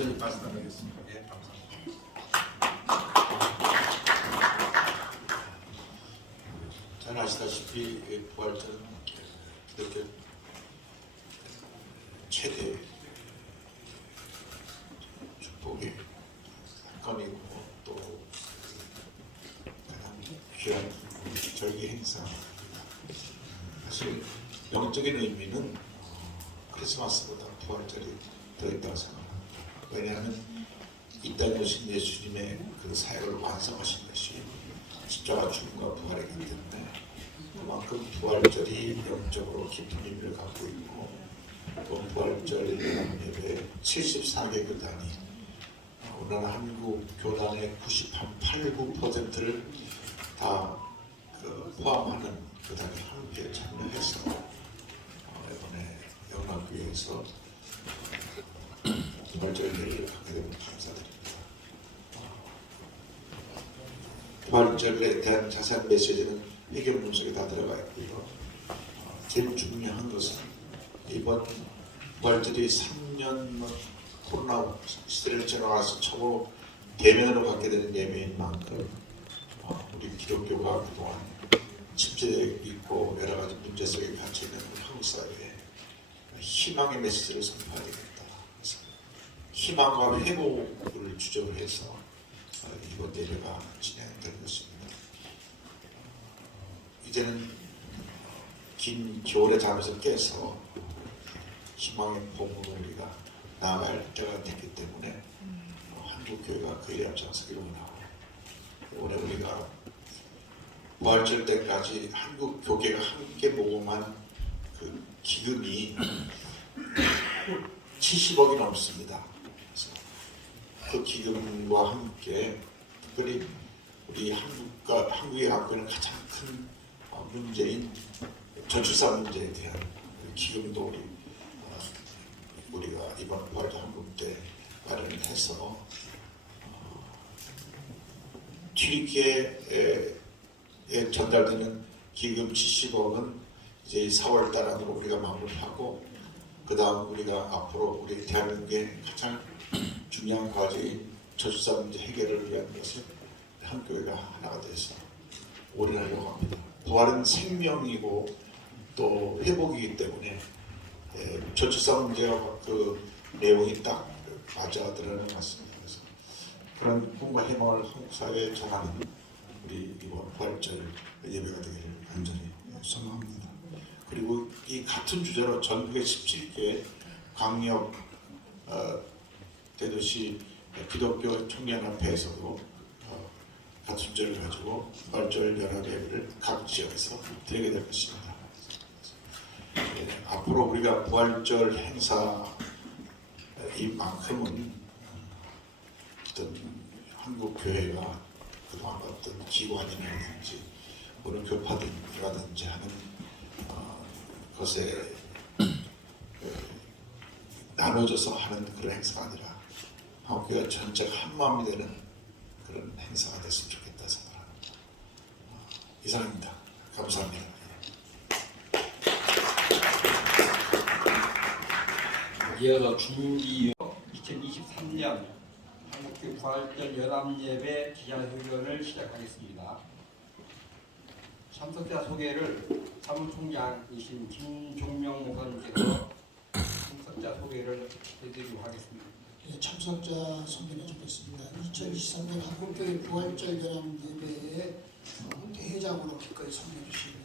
말씀드리겠습니다. 예, 감사합니다. 잘 아시다시피 부활절은 기독교 최대 축복의 사건이고 또 가장 귀한 절기 행사입니다. 사실 영적인 의미는 크리스마스보다 부활절이 더있다고 생각합니다. 왜냐하면 이 땅에 오신 예수님의 그 사역을 완성하신 것이 십자가 죽음과 부활이기 때문에 그만큼 부활절이 영적으로 깊은 의미를 갖고 있고 또 부활절 예배 74개 교단이 우리나라 한국 교단의 98.9%를 다 포함하는 교단이 함께 참여해서 이번에 영락교회에서 부활절 예배를 하게 되면 감사드립니다. 부활절에 대한 자세한 메시지는 해결 문석에 다 들어가 있고요. 제일 중요한 것은 이번 부활절이 3년 코로나 시대를 지나가서 처음 대면으로 갖게 되는 예배인 만큼 우리 기독교가 그동안 침체되어 있고 여러 가지 문제 속에 갇혀 있는 한국 사회에 희망의 메시지를 선포해야 되겠다. 희망과 회복을 주제로 해서 이번 예배가 진행될 것입니다. 이제는 긴 겨울의 잠에서 깨서 희망의 봄으로 우리가 나아갈 때가 됐기 때문에 한국교회가 그 일에 앞장서기를 원하고 올해 우리가 부활절 때까지 한국 교계가 함께 모금한 그 기금이 70억이 넘습니다. 그 기금과 함께 특별히 우리 한국이 갖고 있는 가장 큰 문제인 저출산 문제에 대한 기금도 우리가 이번 부활절 한국 때 마련을 해서 튀르키예에 전달되는 기금 70억은 이제 4월달 안으로 우리가 마무리하고 그 다음 우리가 앞으로 우리 대한민국의 가장 중요한 과제인 저출산 문제 해결을 위한 것을 한 교회가 하나가 돼서 올인하려고 합니다. 부활은 생명이고 또 회복이기 때문에 저출산 문제가 그 내용이 딱 맞아 들어가는 것 같습니다. 그래서 그런 꿈과 희망을 한국 사회에 전하는 우리 이번 부활절 예배가 되기를 간절히 소망합니다. 그리고 이 같은 주제로 전국의 17개 광역 대도시 기독교 청년협회에서도 같은 주제를 가지고 부활절 연합 예배를 각 지역에서 드리게 될 것입니다. 앞으로 우리가 부활절 행사 이만큼은 어떤 한국 교회가 그동안 어떤 기관이라든지 어느 교파들이라든지 하는 것에 나눠져서 하는 그런 행사가 아니라 한국교회가 전체가 한마음이 되는 그런 행사가 됐으면 좋겠다 생각합니다. 이상입니다. 감사합니다. 이어서 준비 2023년 한국교회 부활절 연합예배 기자회견을 시작하겠습니다. 참석자 소개를 사무총장이신 김종명 목사님께서 참석자 소개를 해드리도록 하겠습니다. 네, 참석자 소개해 주겠습니다. 2023년 한국교회 부활절 연합예배의 대회장으로 기꺼이 참여해 주시는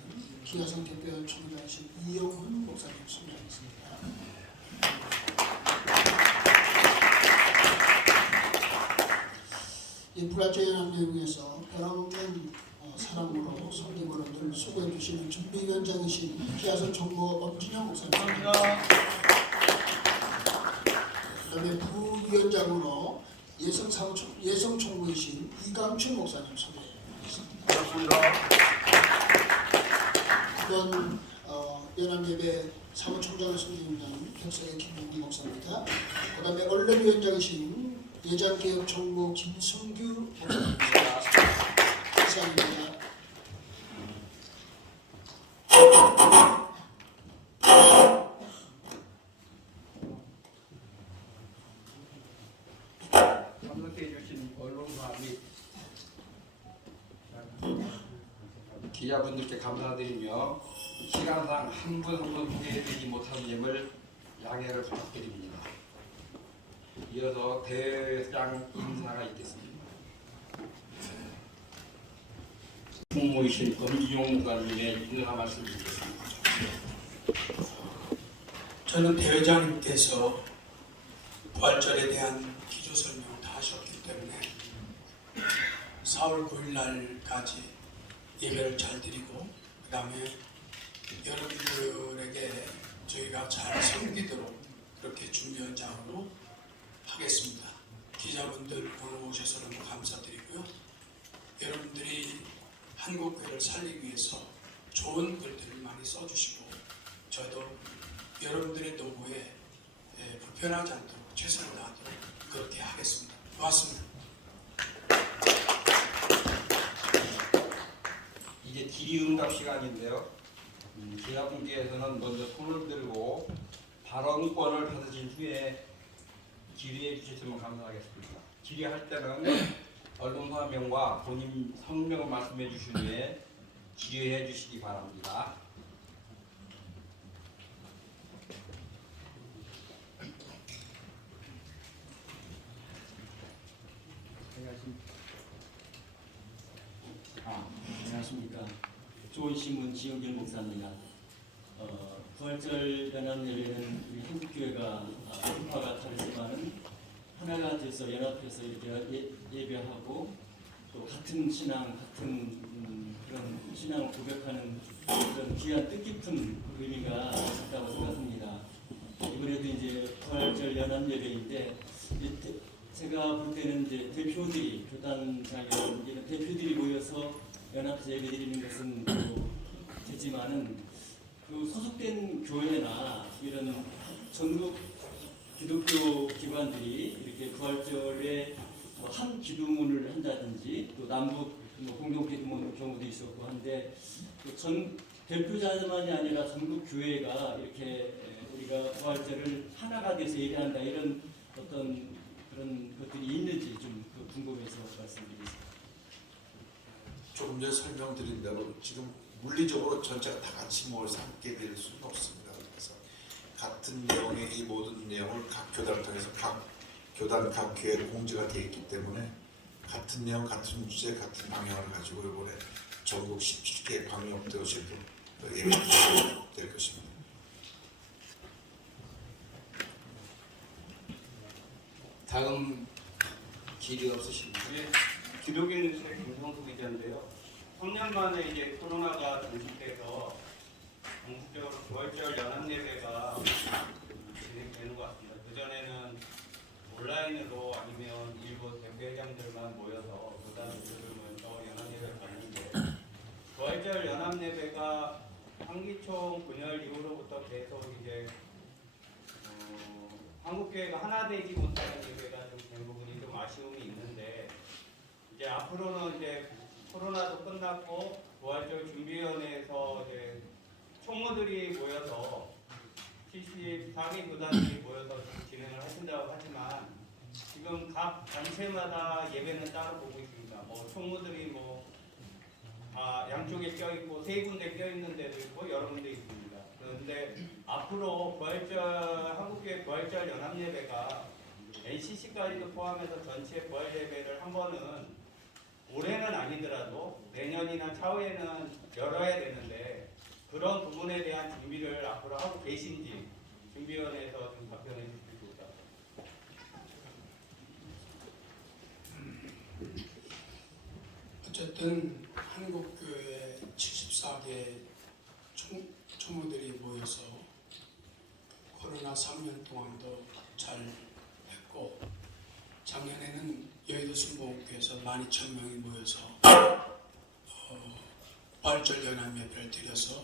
기아성 대표 총장이신 이영훈 목사님 소개하겠습니다. 이 부활절 연합예배에서 변함없는 사랑으로 섬김으로 늘 수고해 주시는 준비위원장이신 기아성 총무 엄진영 목사님. 그다음에 부위원장으로 예성총무이신 이강춘 목사님 소개하겠습니다. 반갑습니다. 이번 연합예배 사무총장을 섬기는 격석의 김용기 목사입니다. 그다음에 언론위원장이신 예장개혁총무 김성규 목사입니다. 이상입니다. 참석해 주신 언론사 및 기자분들께 감사드리며 시간상 한 분 한 분 소개해드리지 못한 점을 양해를 부탁드립니다. 이어서 대회장 인사가 있겠습니다. 국무이신 검지용 목사님의 인사 말씀 드리겠습니다. 저는 대회장님께서 부활절에 대한 기조 설명을 다 하셨기 때문에 4월 9일 날까지 예배를 잘 드리고 그 다음에 여러분들에게 저희가 잘 섬기도록 그렇게 준비연장으로 하겠습니다. 기자분들 오늘 오셔서 너무 감사드리고요. 여러분들이 한국교회를 살리기 위해서 좋은 글들을 많이 써주시고 저도 여러분들의 노고에 불편하지 않도록 최선을 다하도록 그렇게 하겠습니다. 고맙습니다. 이제 질의응답 시간인데요. 기자분께서는 먼저 손을 들고 발언권을 받으신 후에 질의해 주셨으면 감사하겠습니다. 질의할 때는 언론사 명과 본인 성명을 말씀해 주신 후에 질의해 주시기 바랍니다. 안녕하십니까. 좋은신문 지영길 목사입니다. 부활절 연합 예배는 우리 한국교회가 분파가 다르지만은 하나가 돼서 연합해서 이렇게 예배하고 또 같은 신앙, 같은 그런 신앙을 고백하는 그런 귀한 뜻깊은 의미가 있다고 생각합니다. 이번에도 이제 부활절 연합 예배인데 제가 볼 때는 이제 대표들이 교단장이나 이런 대표들이 모여서 연합해서 예배드리는 것은 되지만은 그 소속된 교회나 이런 전국 기독교 기관들이 이렇게 부활절에 한 기도문을 한다든지 또 남북 공동 기도문 경우도 있었고 한데 전 대표자만이 아니라 전국 교회가 이렇게 우리가 부활절을 하나가 돼서 예배한다 이런 어떤 그런 것들이 있는지 좀 궁금해서 말씀드리겠습니다. 조금 전에 설명드린 대로 지금 물리적으로 전체가 다 같이 모여서 함께 될 수는 없습니다. 그래서 같은 내용의 이 모든 내용을 각 교단을 통해서 각 교단, 각 교회에 공지가 되어 있기 때문에 같은 내용, 같은 주제, 같은 방향을 가지고 이번에 전국 17개 광역도시도 예배가 될 것입니다. 다음 질의 없으신 분? 네, 기독인 뉴스의 김성수 기자인데요. 3년 만에 이제 코로나가 종식돼서 전국적으로 부활절 연합예배가 진행되는 것 같습니다. 그전에는 온라인으로 아니면 일부 대표회장들만 모여서 교단들을 모여서 연합예배를 갔는데 부활절 연합예배가 한기총 분열 이후로부터 계속 이제 한국교회가 하나 되지 못하는 예배가 좀 된 부분이 좀 아쉬움이 있는데 이제 앞으로는 이제 코로나도 끝났고 부활절 준비위원회에서 이제 총무들이 모여서 74개 교단들이 모여서 진행을 하신다고 하지만 지금 각 단체마다 예배는 따로 보고 있습니다. 뭐 총무들이 뭐 양쪽에 껴있고 세 군데 껴있는 데도 있고 여러 군데 있습니다. 그런데 앞으로 한국교회 부활절 연합예배가 NCC까지도 포함해서 전체 부활 예배를 한 번은 올해는 아니더라도 내년이나 차후에는 열어야 되는데 그런 부분에 대한 준비를 앞으로 하고 계신지 준비위원회에서 좀 답변해 주시기 좋겠습니다. 어쨌든 한국교회 74개 총무들이 모여서 코로나 3년 동안도 잘 했고 작년에는 여의도 순복음교회에서 12,000명이 모여서 부활절 연합예배를 드려서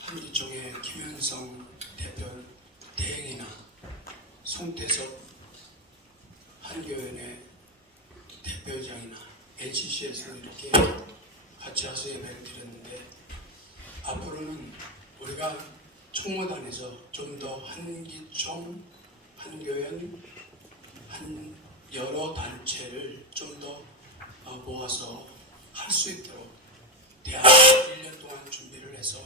한기총의 김현성 대표 대행이나 송태섭 한교연의 대표장이나 NCC에서 이렇게 같이 와서 예배를 드렸는데 앞으로는 우리가 총무단에서 좀 더 한기총, 한교연, 여러 단체를 좀 더 모아서 할 수 있도록 대학 1년 동안 준비를 해서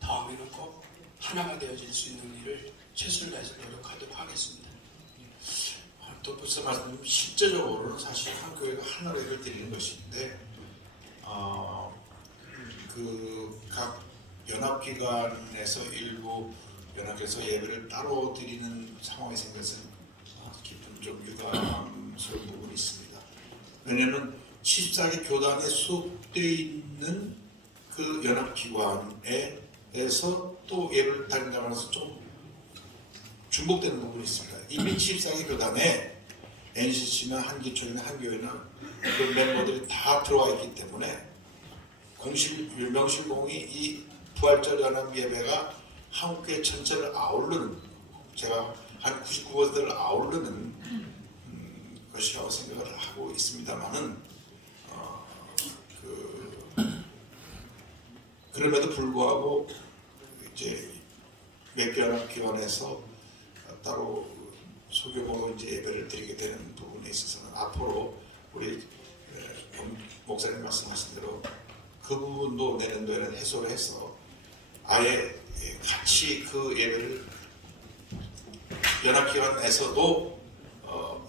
다음에는 꼭 하나가 되어질 수 있는 일을 최선을 다해서 노력하도록 하겠습니다. 또 벌써 말씀 실제적으로는 사실 한 교회가 하나로 예배를 드리는 것인데 그 각 연합기관에서 일부 연합에서 예배를 따로 드리는 상황이 생겨서 깊은 좀 유감스러운 부분이 있습니다. 왜냐하면 14개 교단에 수록되어 있는 그 연합기관에서 또 예배를 드린다고 해서 좀 중복되는 부분이 있습니다. 이미 14개 교단에 NCC나 한기총이나 한교회나 그 멤버들이 다 들어와 있기 때문에 명실공히 이 부활절 연합 예배가 한국교회 전체를 아우르는, 제가 한 99%를 아우르는 것이라고 생각을 하고 있습니다만은 그럼에도 불구하고 이제 몇 개 연합기관에서 따로 소규모로 이제 예배를 드리게 되는 부분에 있어서는 앞으로 우리 목사님 말씀하신 대로 그 부분도 내년도에는 해소를 해서 아예 같이 그 예배를 연합기관에서도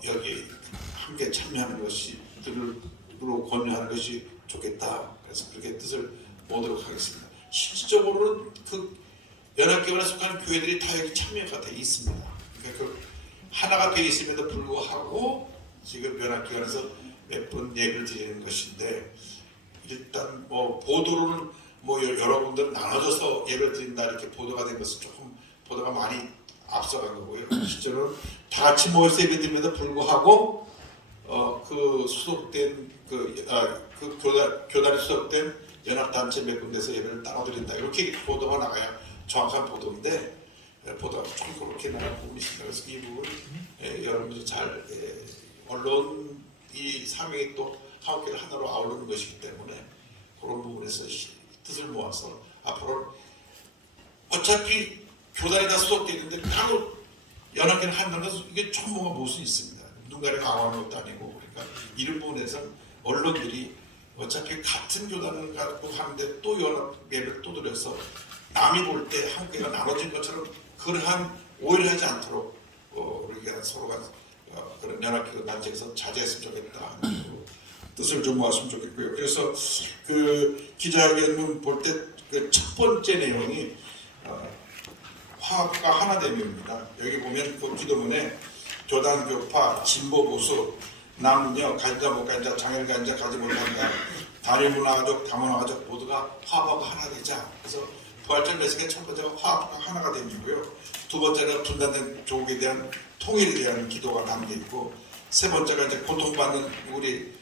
여기 함께 참여하는 것이 들으로 권유하는 것이 좋겠다. 그래서 그렇게 뜻을 모으도록 하겠습니다. 실질적으로는 그 연합기관에 속한 교회들이 다 여기 참여가 되어 있습니다. 그러니까 그 하나가 되어 있음에도 불구하고 지금 연합기관에서 몇 번 예배를 드리는 것인데 일단 뭐 보도로는 뭐 여러분들 나눠져서 예배를 드린다 이렇게 보도가 된 것은 조금 보도가 많이 앞서간 거고요. 실제로는 다 같이 모여서 예배 드림에도 불구하고 그 소속된 그 교단에 소속된 연합단체 몇 군데서 예배를 따로 드린다 이렇게 보도가 나가야 정확한 보도인데 보도가 조금 그렇게 나간 부분이 있습니다. 그래서 이 부분 여러분들이 잘 언론이 사명이 또 한국교회를 하나로 아우르는 것이기 때문에 그런 부분에서 뜻을 모아서 앞으로 어차피 교단이 다 소속되어 있는데 바로 연합회를 한다는 것은 이게 좀 뭔가 무엇이 있습니다. 누군가를 강화하는 것도 아니고 그러니까 이런 부분에서 언론들이 어차피 같은 교단을 갖고 하는데 또 연합 예배를 또 드려서 남이 볼 때 한국교회가 나눠진 것처럼 그러한 오해를 하지 않도록 우리가 서로가 그런 연합기관 단체에서 자제했으면 좋겠다 뜻을 좀 모았으면 좋겠고요. 그래서 그 기자회견문 볼 때 그 첫 번째 내용이 화합과 하나됨입니다. 여기 보면 그 기도문에 교단 교파 진보 보수 남녀 가진자 못 가진자 장애를 가진자 가지 못한다 단일 문화가족 다문화가족 모두가 화합하고 하나 되자. 그래서 부활절 메시지의 첫 번째가 화합과 하나가 됨이고요. 두 번째는 분단된 조국에 대한 통일에 대한 기도가 담겨 있고 세 번째가 이제 고통받는 우리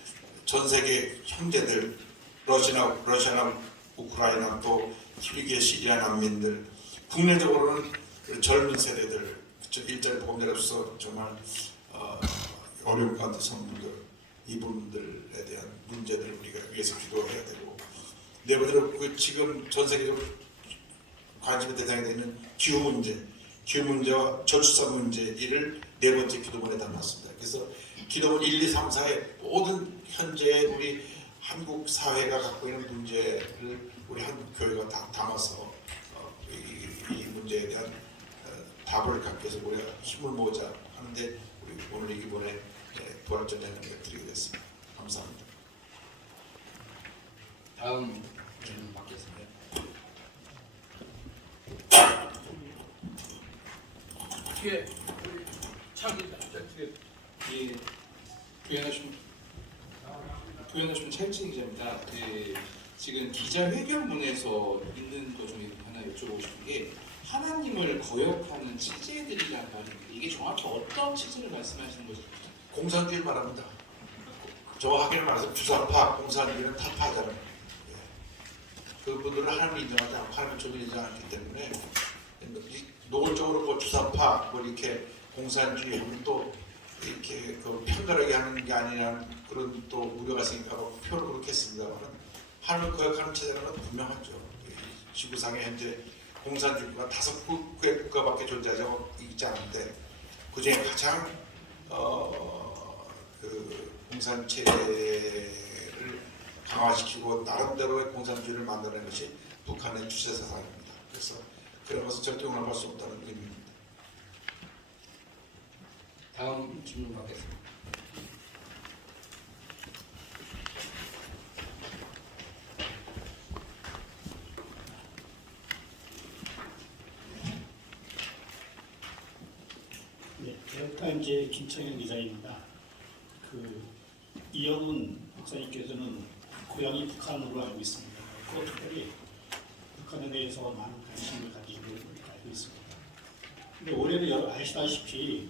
전 세계 형제들 러시아나 우크라이나 또 튀르키예 시리아 난민들 국내적으로는 젊은 세대들 일자리 보험자로서 정말 어려움 가운데 선 분들 이분들에 대한 문제들을 우리가 위해서 기도해야 되고 네 번째로 그 지금 전 세계적으로 관심의 대상이 되는 기후 문제와 저출산 문제 이를 네 번째 기도문에 담았습니다. 그래서 기도문 1, 2, 3, 4의 모든 현재 우리 한국 사회가 갖고 있는 문제를 우리 한국 교회가 다 담아서 이 문제에 대한 답을 갖기 위해서 우리가 힘을 모으자 하는데 우리 오늘 이 기본에 부활절 연합회를 드리게 됐습니다. 감사합니다. 다음 질문 받겠습니다. 뒤에 차기다. 예, 부연하신 찰진 기자입니다. 지금 기자회견문에서 있는 것 중에 하나 여쭤보고 싶은 게 하나님을 거역하는 체제들이란 말입니다. 이게 정확히 어떤 체제를 말씀하시는 것일까요? 공산주의 말합니다. 정확하게 말해서 주사파, 공산주의는 타파잖아요. 그분들은 하나님을 인정하지 않고 하나님을 전혀 인정 않기 때문에 노골적으로 뭐 주사파, 뭐 이렇게 공산주의 하면 또 이렇게 그 편가르게 하는 게 아니라는 그런 또 우려가 있으니까 표현을 그렇게 했습니다만 하나님을 거역하는 체제는 분명하죠. 지구상에 현재 공산주의가 5개의 국가밖에 존재하지 않는데 그 중에 가장 그 공산체를 강화시키고 나름대로의 공산주의를 만드는 것이 북한의 주체 사상입니다. 그래서 그런 것은 절대 용납할 수 없다는 의미입니다. 다음 질문 받겠습니다. 네, 대학타임즈의 김창현 기자입니다. 이영훈 목사님께서는 고향이 북한으로 알고 있습니다. 또 특별히 북한에 대해서 많은 관심을 가지고 알고 있습니다. 근데 올해는 아시다시피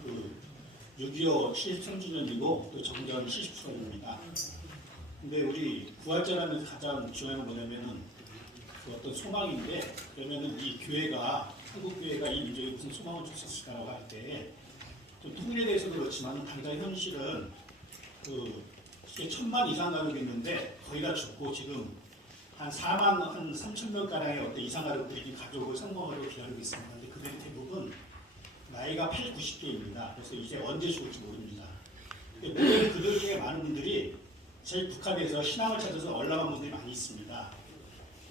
6.25 73주년이고 또 정전 70주년입니다. 근데 우리 부활절하는 가장 중요한 건 뭐냐면은 그 어떤 소망인데, 그러면은 이 교회가, 한국 교회가 이 민족에 무슨 소망을 줬었을까라고 할 때, 또 통일에 대해서도 그렇지만 당장 현실은 그 1,000만 이상 가족이 있는데 거의 다 죽고 지금 한 4만 한 3천 명 가량의 어떤 이상 가족들이 가족을 성공하려고 기다리고 있습니다. 근데 그들이 대부분 나이가 80, 90대입니다. 그래서 이제 언제 죽을지 모릅니다. 근데 물론 그들 중에 많은 분들이 저희 북한에서 신앙을 찾아서 올라간 분들이 많이 있습니다.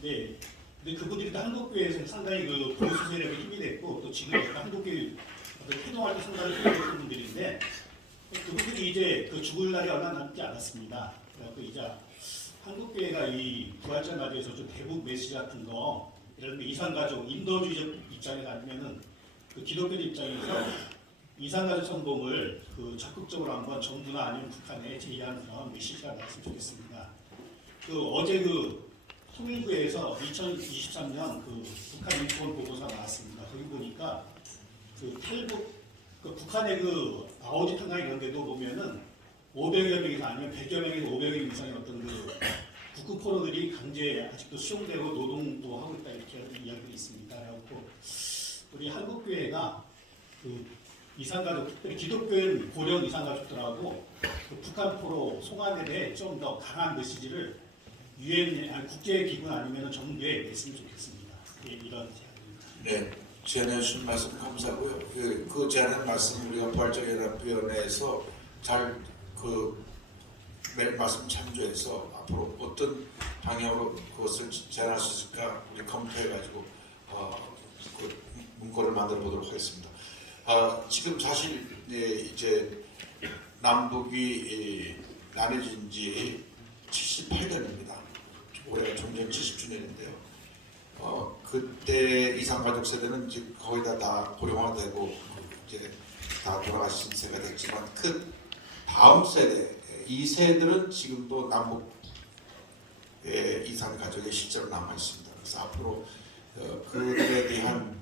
근데 그분들이 또 한국교회에서 상당히 그 보수 세력에 힘이 됐고 또 지금 한국교회 태동할 때 상당히 힘이 됐던 분들인데, 그분들이 이제 그 죽을 날이 얼마 남지 않았습니다. 그래서 이제 한국교회가 이 부활절 맞이해서 좀 대북 메시지 같은 거, 예를 들면 이산가족, 인도주의적 입장에서 아니면은 그 기독교 입장에서 이산가족 성공을 그 적극적으로 한번 정부나 아니면 북한에 제의하는 그런 메시지가 나왔으면 좋겠습니다. 어제 통일부에서 2023년 북한 인권 보고서가 나왔습니다. 거기 보니까 탈북 북한의 아오지 탄광 이런 데도 보면은 500여 명에서 아니면 100여 명에서 500여 명 이상의 어떤 북극 포로들이 강제 아직도 수용되고 노동도 하고 있다, 이렇게 이야기가 있습니다. 그래갖고 우리 한국교회가 이산가족, 특별히 기독교인 고령 이산가족들하고 북한 포로 송환에 대해 좀 더 강한 메시지를 유엔 국제기구 아니면 정부에 냈으면 좋겠습니다. 예, 이런 제안입니다. 네, 제안해 주신 말씀 감사하고요. 그 제안한 말씀 우리가 부활절연합위원회에서 잘 말씀 참조해서 앞으로 어떤 방향으로 그것을 제안할 수 있을까 우리 검토해가지고 그 문건을 만들어 보도록 하겠습니다. 지금 사실 이제 남북이 나눠진 지 78년입니다. 올해가 종전 70주년인데요. 그때 이산가족 세대는 이제 거의 다 고령화되고 이제 다 돌아가신 세가 됐지만 그 다음 세대, 이 세대들은 지금도 남북 이산가족의 실제로 남아 있습니다. 그래서 앞으로 그들에 대한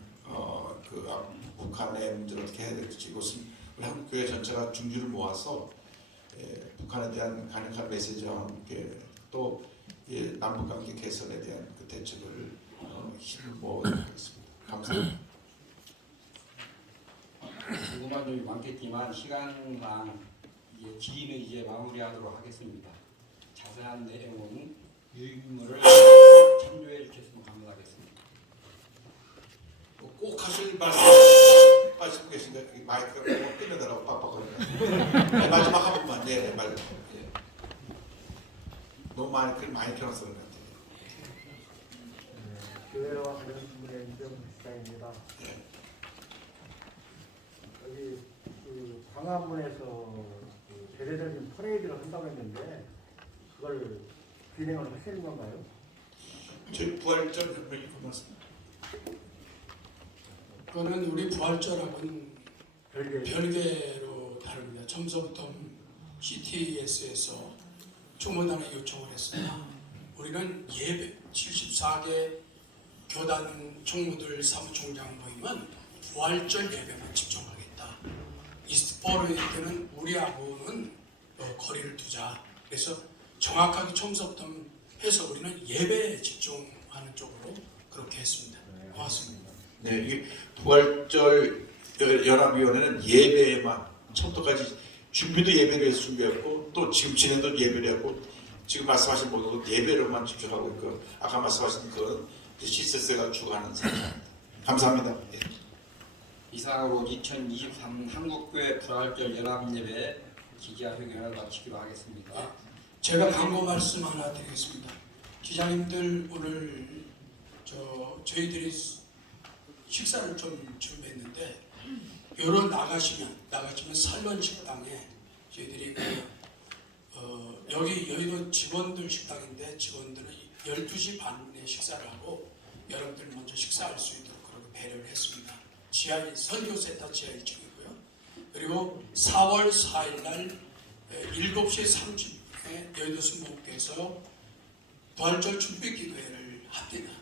북한의 문제를 어떻게 해야 될지, 이것은 우리 한국교회 전체가 중주를 모아서 북한에 대한 강력한 메시지와 함께 또 남북관계 개선에 대한 그 대책을 힘을 모으도록 하겠습니다. 감사합니다. 궁금한 점이 많겠지만 시간상 질의는 이제 마무리하도록 하겠습니다. 자세한 내용은 유인물을 참조해 주셨으면 감사하겠습니다. 꼭 하실 말씀 계신데 마이크가 꼭 끊어달라고 빡빡거리네. 마지막 한 번만. 네, 말. 너무 많이 켜놔서 그런 것 같아요. 교회와 관련 질문의 임병시장입니다. 네. 여기 광화문에서 대대적인 퍼레이드를 한다고 했는데 그걸 진행을 하시는 건가요? 저희 부활절 협력이 고맙습니다. 그거는 우리 부활절하고는 별개 별개로 다릅니다. 첨성동 CTS에서 총무단에 요청을 했습니다. 우리는 예배 74개 교단 총무들 사무총장 모임은 부활절 예배만 집중하겠다. 이스트포로일 때는 우리하고는 거리를 두자. 그래서 정확하게 첨석동 해서 우리는 예배에 집중하는 쪽으로 그렇게 했습니다. 고맙습니다. 네, 이게 부활절 연합위원회는 예배에만 처음부터까지 준비도 예배를 해서 준비했고 또 지금 진행도 예배를 했고 지금 말씀하신 모든 것 예배로만 집중하고 있고 아까 말씀하신 그 시스가 주관하는 상황입니다. 감사합니다. 네. 이상으로 2023 한국교회 부활절 연합예배 기자회견을 마치기로 하겠습니다. 제가 광고 말씀 하나 드리겠습니다. 기자님들 오늘 저희들이 식사를 좀 준비했는데 나가시면 살런 식당에 저희들이 여기 여의도 직원들 식당인데 직원들은 12시 반에 식사를 하고 여러분들 먼저 식사할 수 있도록 그렇게 배려를 했습니다. 선교센터 지하 1층이고요. 그리고 4월 4일 날 7시 30분에 여의도 순복도에서 부활절 준비기도회를 합니다.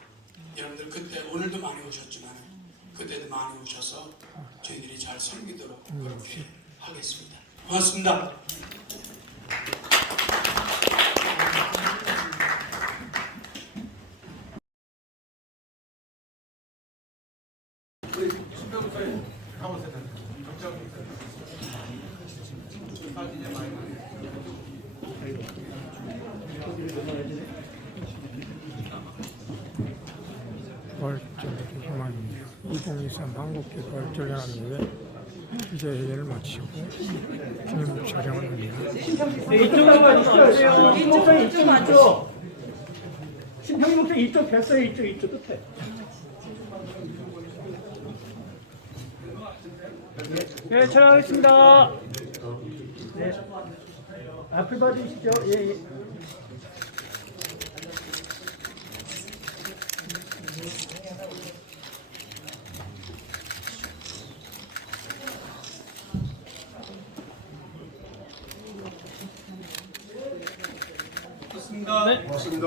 여러분들 그때 오늘도 많이 오셨지만 그때도 많이 오셔서 저희들이 잘 섬기도록 그렇게 하겠습니다. 고맙습니다. 부활절 2023 한국교 부활절연합회 기자회견을 마치고 기념 촬영을 합니다. 이쪽으로 와주세요. 이쪽. 신평이 목사 이쪽 됐어요. 이쪽 끝에. 네, 촬영하겠습니다. 네. 앞을 봐주시죠. 예. 고맙습니다.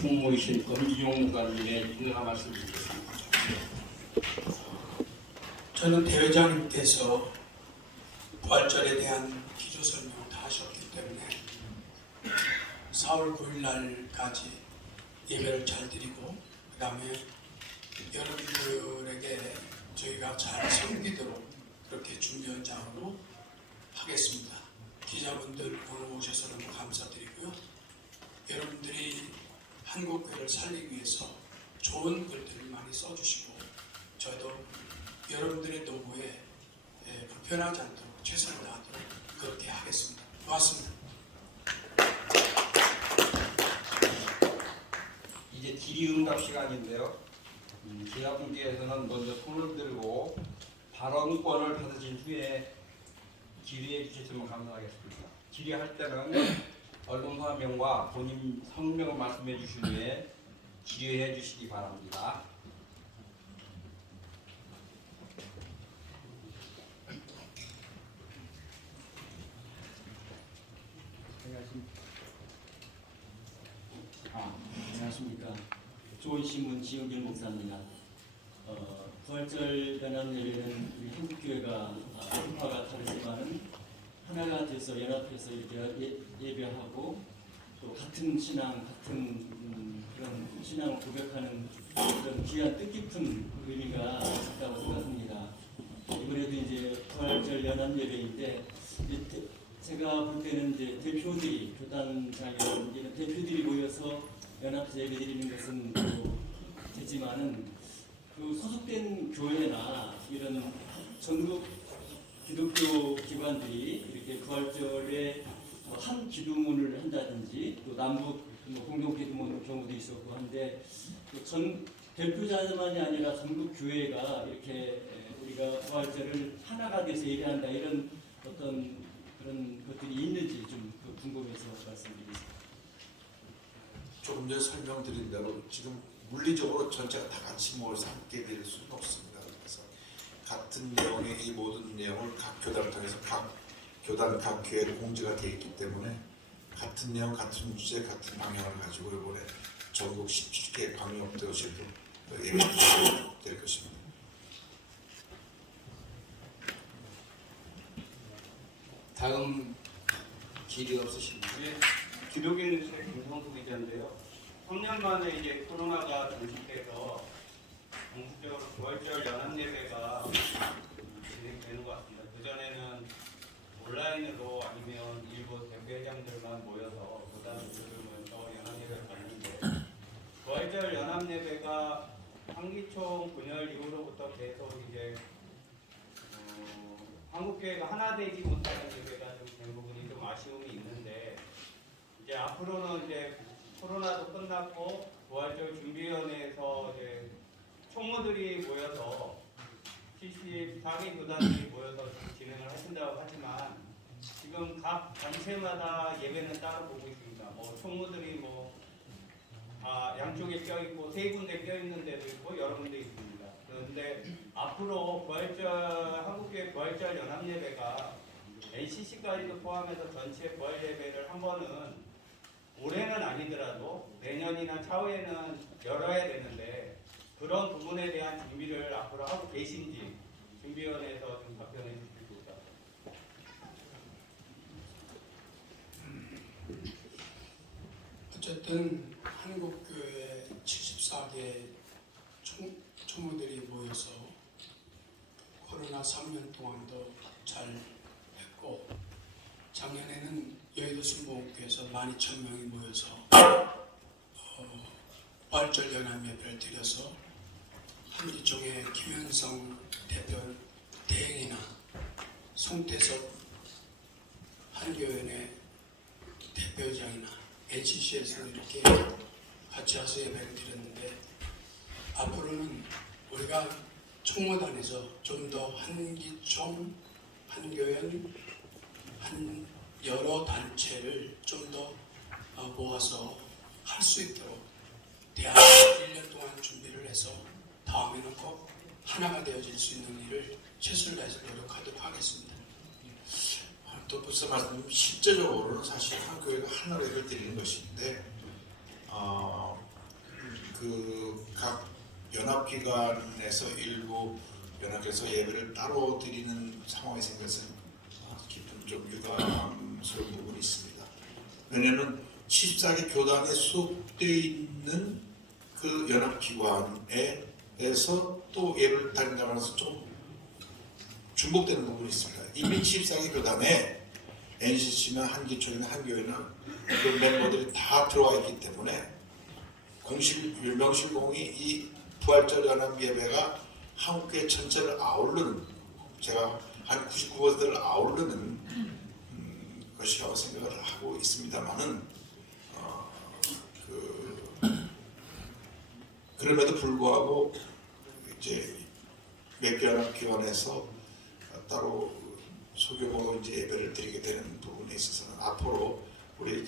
총무이신 검기용 목사님의 인사 말씀드리겠습니다. 저는 대회장님께서 부활절에 대한 기조 설명을 다 하셨기 때문에 4월 9일 날까지 예배를 잘 드리고 그 다음에 여러분들에게 저희가 잘 섬기도록 그렇게 준비한 자로 하겠습니다. 기자분들 오늘 오셔서 너무 감사드리고요. 여러분들이 한국교회를 살리기 위해서 좋은 글들을 많이 써주시고 저도 여러분들의 노고에 불편하지 않도록 최선을 다하도록 그렇게 하겠습니다. 고맙습니다. 이제 질의응답 시간인데요. 기자분께서는 먼저 손을 들고 발언권을 받으신 후에 질의해 주셨으면 감사하겠습니다. 질의할 때는 언론사 명과 본인 성명을 말씀해 주신 후에 질의해 주시기 바랍니다. 안녕하십니까. 좋은신문 지영길 목사입니다. 부활절 연합예배는 우리 한국교회가 분파가 다르지만은 하나가 돼서 연합해서 이렇게 예배하고 또 같은 신앙, 같은 그런 신앙을 고백하는 그런 귀한 뜻깊은 의미가 있다고 생각합니다. 이번에도 이제 부활절 연합예배인데 제가 볼 때는 이제 대표들이 교단장이나 이런 대표들이 모여서 연합해서 예배드리는 것은 되지만은 그 소속된 교회나 이런 전국 기독교 기관들이 이렇게 부활절에 한 기도문을 한다든지 또 남북 공동 기도문 경우도 있었고 한데 전 대표자만이 아니라 전국 교회가 이렇게 우리가 부활절을 하나가 돼서 예배한다 이런 어떤 그런 것들이 있는지 좀 궁금해서 말씀드리겠습니다. 조금 전에 설명드린 대로 지금 물리적으로 전체가 다 같이 모여서 함께 될 수는 없습니다. 그래서 같은 내용의 이 모든 내용을 각 교단을 통해서 각 교단, 각 교회에 공지가 되어 있기 때문에 같은 내용, 같은 주제, 같은 방향을 가지고 이번에 전국 17개 광역도시도 예배가 될 것입니다. 다음 질의 없으신가요? 기독교 뉴스의 김성수 기자인데요. 3년 만에 이제 코로나가 종식돼서 공식적으로 부활절 연합예배가 진행되는 것 같습니다. 그전에는 온라인으로 아니면 일부 대표회장들만 모여서 교단을 들으면서 연합예배를 갔는데 부활절 연합예배가 한기총 분열 이후로부터 계속 이제 한국교회가 하나 되지 못하는 예배가 좀 된 부분이 좀 아쉬움이 있는데 이제 앞으로는 이제 코로나도 끝났고 부활절 준비위원회에서 이제 총무들이 모여서 74개 교단들이 모여서 진행을 하신다고 하지만 지금 각 단체마다 예배는 따로 보고 있습니다. 뭐 총무들이 뭐 양쪽에 껴있고 세 군데 껴있는 데도 있고 여러 군데 있습니다. 그런데 앞으로 한국교회 부활절 연합예배가 NCC까지도 포함해서 전체 부활 예배를 한 번은 올해는 아니더라도 내년이나 차후에는 열어야 되는데 그런 부분에 대한 준비를 앞으로 하고 계신지 준비위원회에서 좀 답변해 주실 수 있을까요? 어쨌든 한국교회 74개 총무들이 모여서 코로나 3년 동안도 잘 했고 작년에는 여의도 순복음교회에서 12,000명이 모여서 부활절 연합예배를 드려서 한기총의 김현성 대표 대행이나 송태섭 한교연의 대표장이나 NCC에서 이렇게 같이 와서 예배를 드렸는데 앞으로는 우리가 총무단에서 좀 더 한기총, 한교연, 여러 단체를 좀 더 모아서 할 수 있도록 대학 1년 동안 준비를 해서 다음에는 꼭 하나가 되어질 수 있는 일을 최선을 다해서 노력하도록 하겠습니다. 또 벌써 말씀드린 실제적으로는 사실 한 교회가 하나로 예배를 드리는 것인데 각 연합기관에서 일부 연합해서 예배를 따로 드리는 상황이 생겨서 깊은 좀 유감스러운 부분이 있습니다. 왜냐하면 14개 교단에 소속되어 있는 그 연합기관에서 또 예배를 드린다고 해서 좀 중복되는 부분이 있습니다. 이미 14개 교단에 NCC나 한기총이나 한교회나 그 멤버들이 다 들어와 있기 때문에 명실공히 이 부활절 연합 예배가 한국교회 전체를 아우르는, 제가 한 99%를 아우르는 것이라고 생각을 하고 있습니다만은 그럼에도 불구하고 이제 몇 개 연합기관에서 따로 소규모 이제 예배를 드리게 되는 부분에 있어서는 앞으로 우리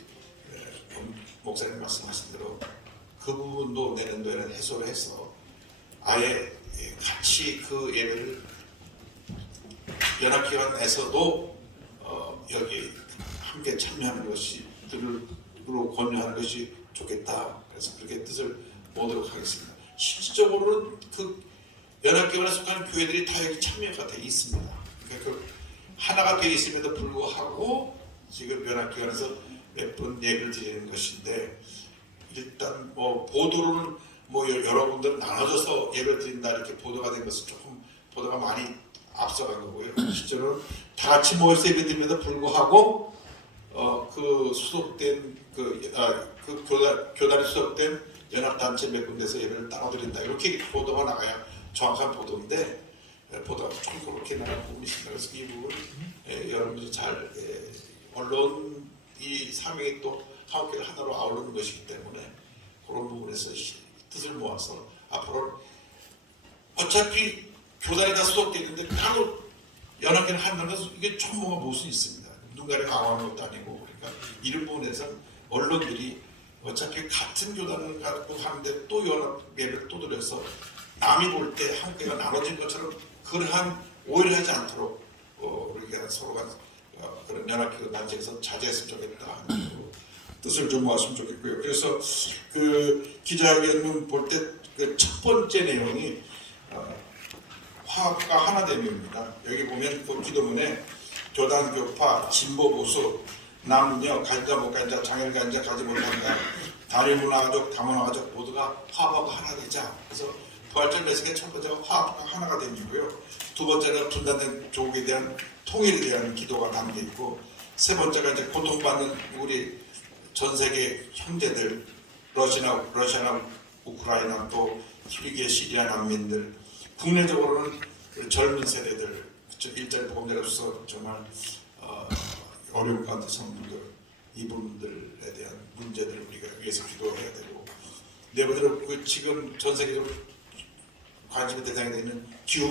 목사님 말씀하신 대로 그 부분도 내년도에는 해소를 해서 아예 같이 그 예배를 연합기관에서도 여기 함께 참여하는 것이 들으로 권유하는 것이 좋겠다. 그래서 그렇게 뜻을 모으도록 하겠습니다. 실질적으로는 그 연합기관에 속하는 교회들이 다 여기 참여가 되어 있습니다. 그러니까 그 하나가 되어 있음에도 불구하고 지금 연합기관에서 몇 번 예배를 드리는 것인데 일단 뭐 보도로는 뭐 여러분들 나눠져서 예배를 드린다 이렇게 보도가 된 것은 조금 보도가 많이 앞서간 거고요. 실제로 다 같이 모여서 예배 드림에도 불구하고 그 소속된 그 교단에 소속된 연합단체 몇 군데서 예배를 따로 드린다 이렇게 보도가 나가야 정확한 보도인데 보도가 좀 그렇게 나간 부분이 있습니다. 그래서 이 부분 여러분들이 잘 언론 이 사명이 또 한국교를 하나로 아우르는 것이기 때문에 그런 부분에서 뜻을 모아서 앞으로 어차피 교단이 다 소속되어 있는데 따로 연합회를 한다는 것은 이게 좀 뭐가 무엇이 있습니다. 누군가를 강화하는 것도 아니고 그러니까 이런 부분에서 언론들이 어차피 같은 교단을 갖고 하는데 또 연합회를 또 들여서 남이 볼 때 한국교가 나눠진 것처럼 그러한 오해를 하지 않도록 우리가 서로가 그런 연합교 단체에서 자제했으면 좋겠다 하는 뜻을 좀 모았으면 좋겠고요. 그래서 그 기자회견문 볼 때 그 첫 번째 내용이 화합과 하나됨입니다. 여기 보면 그 기도문에 교단 교파, 진보 보수, 남녀, 간자 못 간자, 장애를 간자, 가지 못한자, 다른 문화가족, 다문화가족 모두가 화합하고 하나 되자. 그래서 부활절 메시지의 첫 번째가 화합과 하나가 됨이고요. 두 번째가 분단된 조국에 대한 통일에 대한 기도가 담겨 있고, 세 번째가 이제 고통받는 우리 전 세계 형제들, 러시아나 우크라이나 또 튀르기예 시리아 난민들, 국내적으로는 젊은 세대들, 일자리 보험자로서 정말 어려운 가운데 선 분들, 이분들에 대한 문제들을 우리가 위해서 기도해야 되고, 네 번째로 그 지금 전 세계적으로 관심의 대상이 되는 기후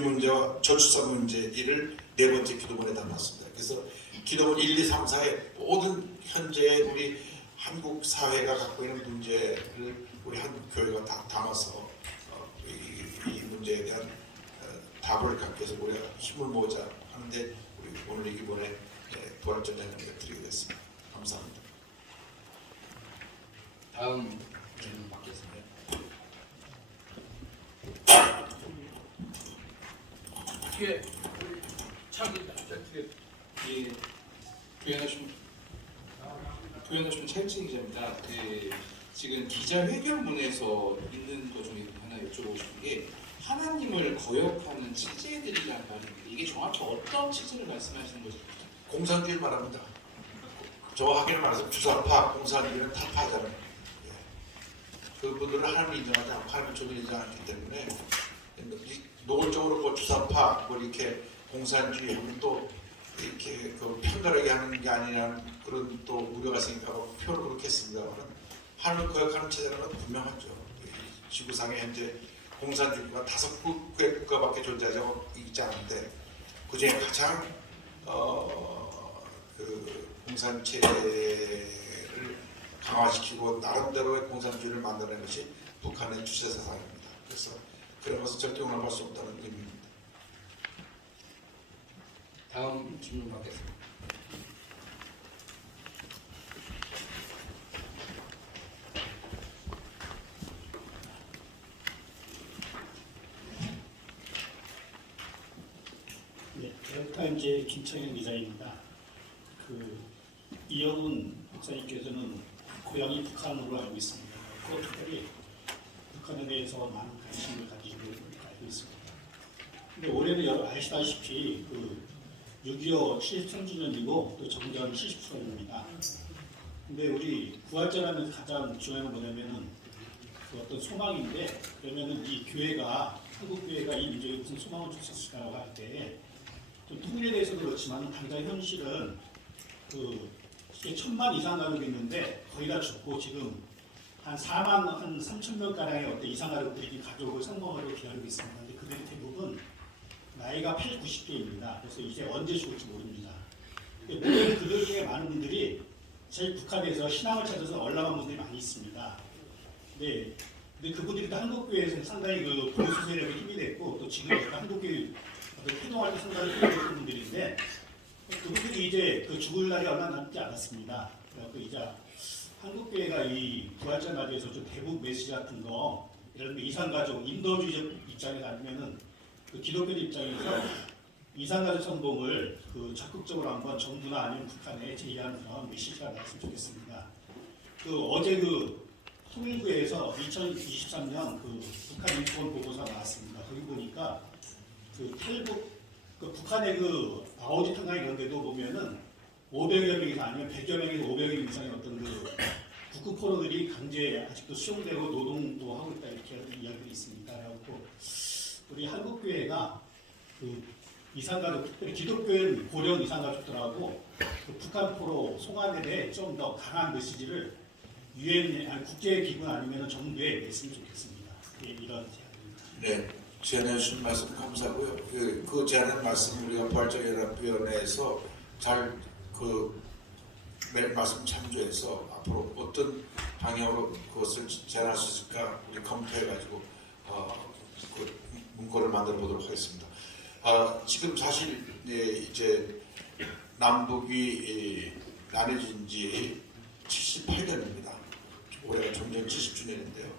문제와 저출산 문제 이를 네 번째 기도문에 담았습니다. 그래서 기도문 1, 2, 3, 4의 모든 현재의 우리 한국 사회가 갖고 있는 문제를 우리 한국 교회가 다 담아서 이 문제에 대한 답을 갖기 위해서 우리가 힘을 모으자 하는데 우리 오늘 이 기본에 부활절 예배를 드리게 됐습니다. 감사합니다. 다음 질문 받겠습니다. 예, 차기 예, 부연하신 차일진 기자입니다. 지금 기자회견문에서 있는 것 중에 하나 여쭤보고 싶은 게 하나님을 거역하는 취재들이란 말입니다. 이게 정확히 어떤 취재를 말씀하시는 거죠? 공산주의 말합니다. 정확하게 말해서 주사파, 공산주의는 타파잖아요. 그분들은 하나님을 인정하지 않고 하나님을 전혀 인정 않기 때문에 노골적으로 뭐 주사파, 뭐 이렇게 공산주의 하면 또 이렇게 그 편가르게 하는 게 아니냐는 그런 또 우려가 있으니까 표를 그렇게 했습니다만 하나님을 거역하는 체제는 분명하죠. 지구상에 현재 공산주의가 5개의 국가밖에 존재하지 있지 않은데 그 중에 가장 그 공산 체제를 강화시키고 나름대로의 공산주의를 만드는 것이 북한의 주체 사상입니다. 그래서 그런 것은 절대 용납할 수 없다는 의미입니다. 다음 질문 받겠습니다. 네, 에어타임즈의 김창현 기자입니다. 이영훈 목사님께서는 고향이 북한으로 알고 있습니다. 그 특별히 북한에 대해서 많은 관심을 가지고 알고 있습니다. 근데 올해는 아시다시피 6.25 73주년이고 또 정전 70주년입니다. 근데 우리 부활절하면 가장 중요한 건 뭐냐면은 그 어떤 소망인데, 그러면은 이 교회가, 한국 교회가 이 민족에 무슨 소망을 줄 수 있을까라고 할 때, 또 통일에 대해서도 그렇지만 당장 현실은 그 1,000만 이상 가족이 있는데 거의 다 죽고 지금 한 4만 한 3천 명 가량의 어떤 이상 가족들이 가족을 성공하려고 기다리고 있습니다. 근데 그들이 대부분 나이가 80, 90대입니다. 그래서 이제 언제 죽을지 모릅니다. 물론 그들 중에 많은 분들이 사실 북한에서 신앙을 찾아서 올라간 분들이 많이 있습니다. 네. 근데 그분들이 또 한국교회에서 상당히 그 보수 세력에 힘이 됐고 또 지금 한국교회 활동할 때 상당히 힘이 됐던 분들인데 그분들이 이제 그 죽을 날이 얼마 남지 않았습니다. 그래서 이제 한국교회가 이 부활절 맞이해서 좀 대북 메시지 같은 거 이런 이산가족 인도주의적 입장에서 아니면은 그 기독교 입장에서 이산가족 선봉을 그 적극적으로 한번 정부나 아니면 북한에 제의하는 그런 메시지가 나왔으면 좋겠습니다. 그 어제 그 통일부에서 2023년 그 북한 인권 보고서 나왔습니다. 거기 보니까 그 탈북 그 북한의 그 아오지탕강 이런 데도 보면은 500여 명 이상 아니면 100여 명에서 500여 명 이상의 어떤 그 북극 포로들이 강제 아직도 수용되고 노동도 하고 있다 이렇게 이야기가 있습니다. 그래갖고 우리 한국교회가 그 이산가족 특별히 기독교인 고령 이산가족들하고 그 북한 포로 송환에 대해 좀 더 강한 메시지를 유엔 아니 국제기구 아니면 정부에 냈으면 좋겠습니다. 예, 이런 제안입니다. 네, 제안해 주신 말씀 감사하고요. 그 제안한 말씀 우리가 부활절연합위원회에서 잘 그 말씀 참조해서 앞으로 어떤 방향으로 그것을 제안할 수 있을까 우리 검토해가지고 그 문구를 만들어 보도록 하겠습니다. 지금 사실 이제 남북이 나눠진 지 78년입니다. 올해가 종전 70주년인데요.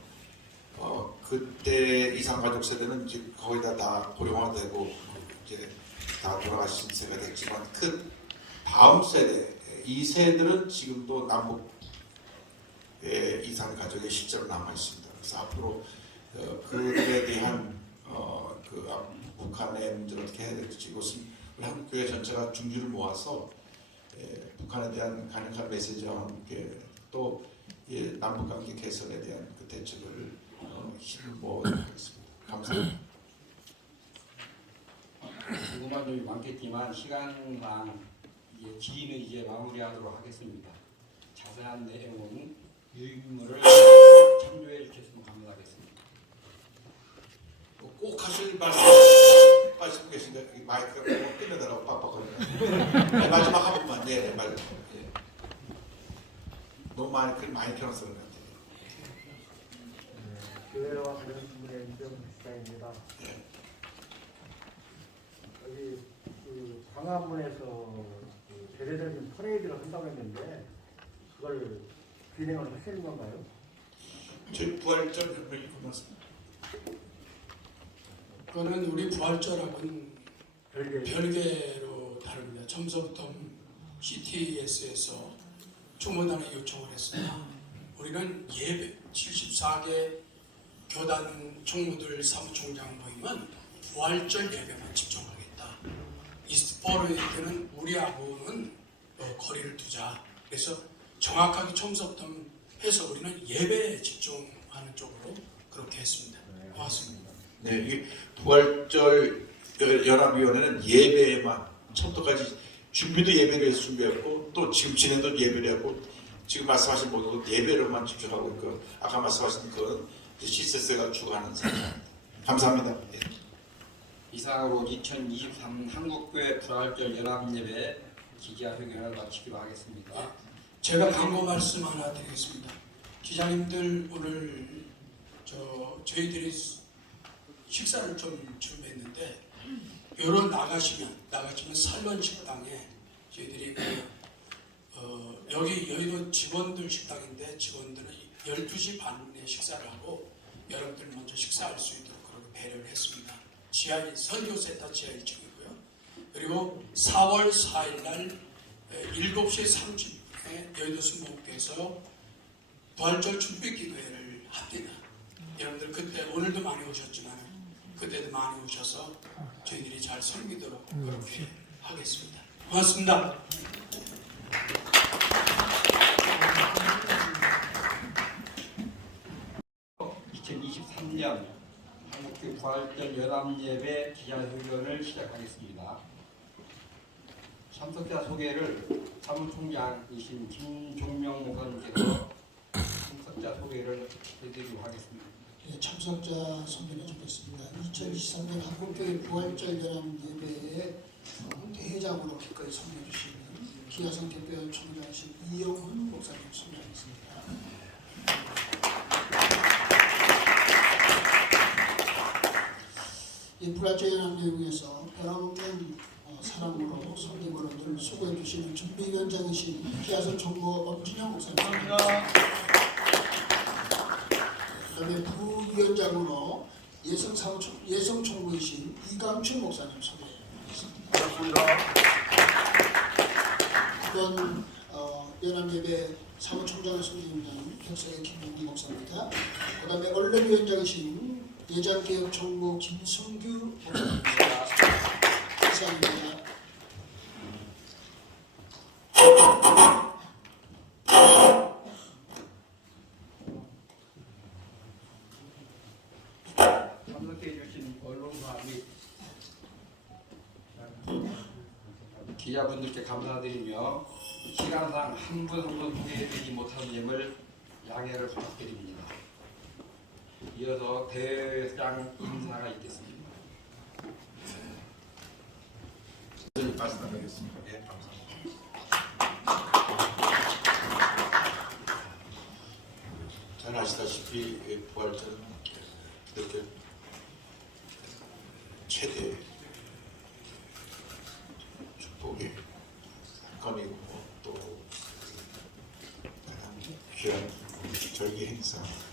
그때 이산가족 세대는 이제 거의 다 고령화되고 이제 다 돌아가신 세가 됐지만 그 다음 세대, 이 세대들은 지금도 남북 이산가족의 실제로 남아 있습니다. 그래서 앞으로 그들에 대한 그 북한의 문제를 어떻게 해야 될지 이것은 우리 한국교회 전체가 중지를 모아서 북한에 대한 강력한 메시지와 함께 또 남북관계 개선에 대한 그 대책을 힘을 모으도록 하겠습니다. 감사합니다. 궁금한 점이 많겠지만 시간상 기인은 이제 마무리하도록 하겠습니다. 자세한 내용은 유인물을 참조해 주셨으면 감사하겠습니다. 꼭 하실 말씀 계신데 마이크가 꼭 끊어달라고 빡빡거리네. 마지막 한 번만. 네, 마지막. 너무 많이 켜놨어 그런 것 같아요. 교회와 관련 부분의 임병시장입니다. 네. 여기 그 광화문에서 그 대대적인 퍼레이드를 한다고 했는데 그걸 진행을 하시는 건가요? 저희 부활절 협력이 끝났습니다. 그거는 우리 부활절하고는 별개로 다릅니다. 점서부터 CTS에서 총무단에 요청을 했습니다. 우리는 예배 74개 교단 총무들 사무총장 모임은 부활절 예배만 집중하겠다. 이스트포르에게는 우리하고는 거리를 두자. 그래서 정확하게 처음부터 해서 우리는 예배에 집중하는 쪽으로 그렇게 했습니다. 고맙습니다. 네, 이 부활절 연합위원회는 예배에만 처음부터까지 준비도 예배를 해서 준비했고 또 지금 진행도 예배를 했고 지금 말씀하신 모든 것 예배로만 집중하고 있고 아까 말씀하신 그건 CSS가 주관하는 상황입니다. 감사합니다. 네. 이상으로 2023 한국교회 부활절 연합예배 기자회견을 마치기로 하겠습니다. 제가 광고 말씀 하나 드리겠습니다. 기자님들 오늘 저희들이 식사를 좀 준비했는데 요런 나가시면 살런 식당에 저희들이 여기 여의도 직원들 식당인데 직원들은 12시 반에 식사를 하고 여러분들 먼저 식사할 수 있도록 그렇게 배려를 했습니다. 지하 선교센터 지하 1층이고요. 그리고 4월 4일 날 7시 30분에 여의도 순복교에서 부활절 준비 기도회를 합니다. 여러분들 그때 오늘도 많이 오셨지만 그때도 많이 오셔서 저희들이 잘 섬기도록 그렇게 하겠습니다. 고맙습니다. 한국교회 부활절 연합예배 기자회견을 시작하겠습니다. 참석자 소개를 사무총장이신 김종명 목사님께서 참석자 소개를 해드리도록 하겠습니다. 네, 참석자 소개해 주겠습니다. 2023년 한국교회 부활절 연합 예배에 대회장으로 기꺼이 참여해 주시는 기아성 대표 총장이신 이영훈 목사님 소개하겠습니다. 이 부활절 연합 예배에서 변함없는 사랑으로 섬김으로 늘 수고해 주시는 준비위원장이신 기아성 총무 엄진영 목사님. 그다음에 부위원장으로 예성총무이신 이강춘 목사님 소개해드리겠습니다. 이번 연합예배 사무총장을 섬기는 격석의 김용국 목사입니다. 그다음에 언론위원장이신 예장개혁총무 김성규 목사입니다. 이상입니다. 참석해 주신 언론사 및 기자분들께 감사드리며 시간상 한 분 한 분 소개해드리지 못한 점을 양해를 부탁드립니다. 이어서 대회장 인사가 있겠습니다. 말씀드리겠습니다. 예, 감사합니다. 잘 아시다시피 부활절은 기독교 최대 축복의 사건이고 또 가장 귀한 절기 행사입니다.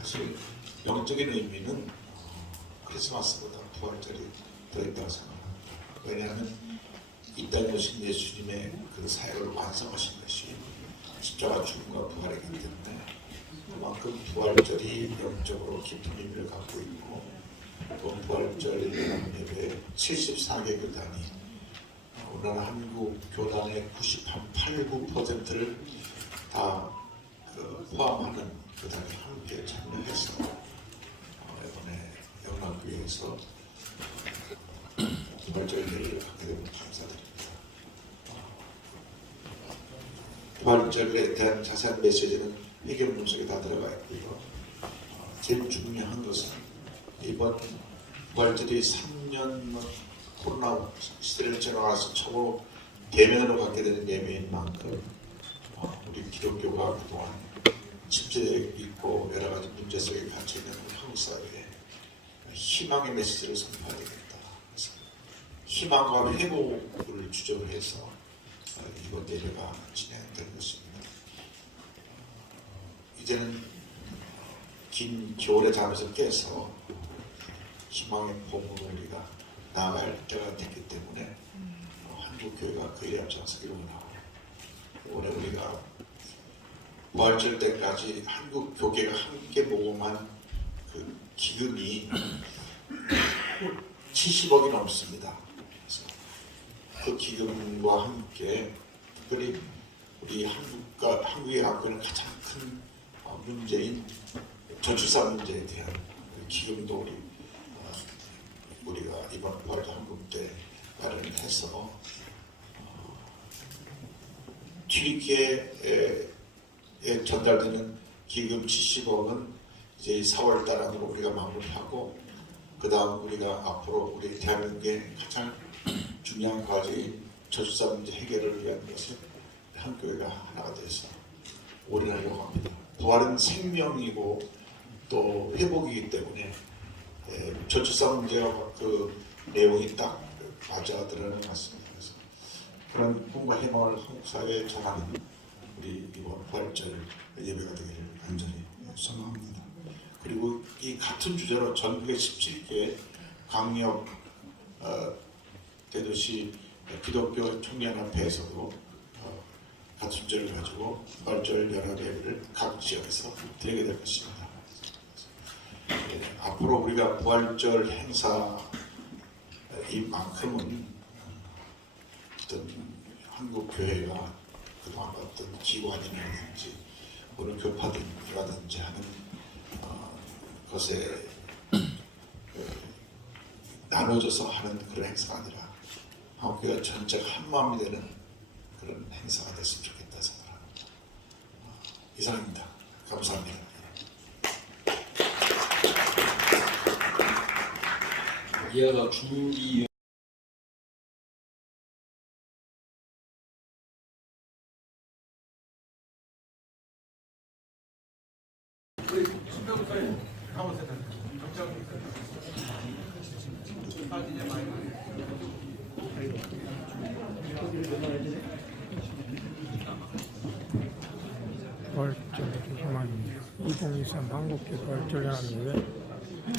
사실 영적인 의미는 크리스마스보다 부활절이 더 있다고 생각합니다. 왜냐하면 이 땅에 오신 예수님의 그 사역을 완성하신 것이 십자가 죽음과 부활이기 때문에 그만큼 부활절이 영적으로 깊은 의미를 갖고 있고 또 부활절 예배 74개 교단이 우리나라 한국 교단의 98.9%를 다 포함하는 교단이 함께 참여해서 이번에 영광교회에서 부활절 예배를 하게 되면 감사드립니다. 부활절에 대한 자세한 메시지는 해결 문석에 다 들어가 있고요. 제일 중요한 것은 이번 부활절이 3년 코로나 시대를 지나가서 처음으로 대면으로 갖게 되는 예배인 만큼 우리 기독교가 그동안 침체되어 있고 여러 가지 문제 속에 갇혀 있는 한국 사회에 희망의 메시지를 선포해야 되겠다. 그래서 희망과 회복을 주제로 해서 이번 예배가 진행될 것입니다. 이제는 긴 겨울의 잠에서 깨서 희망의 봄으로 우리가 나아갈 때가 됐기 때문에 한국교회가 그에 앞장서기를 원하고 올해 우리가 부활절 때까지 한국 교계가 함께 모금한 그 기금이 70억이 넘습니다. 그래서 그 기금과 함께 특별히 우리 한국이 갖고 있는 가장 큰 문제인 저출산 문제에 대한 기금도 우리가 이번 부활절 헌금 때 마련을 해서 튀기에 전달되는 기금 70억은 이제 4월달 안으로 우리가 마무리하고 그 다음 우리가 앞으로 우리 대한민국의 가장 중요한 과제인 저출산 문제 해결을 위한 것을 한 교회가 하나가 돼서 올인하려고 합니다. 부활은 생명이고 또 회복이기 때문에 저출산 문제와 그 내용이 딱 맞아 들어가는 것 같습니다. 그래서 그런 꿈과 희망을 한국 사회에 전하는 우리 이번 부활절 예배가 되기를 간절히 소망합니다. 그리고 이 같은 주제로 전국의 17개 강력 대도시 기독교 총연합회에서도 같은 주제를 가지고 부활절 연합 예배를 각 지역에서 드리게 될 것입니다. 앞으로 우리가 부활절 행사 이만큼은 어떤 한국 교회가 그동안 어떤 기관이라든지 오늘 교파들이라든지 하는 것에 나눠져서 하는 그런 행사가 아니라 한국 교회가 전체가 한 마음이 되는 그런 행사가 됐으면 좋겠다 생각합니다. 이상입니다. 감사합니다. 이어서 준비 부활절 희망입니다. 2023 한국교 부활절연합회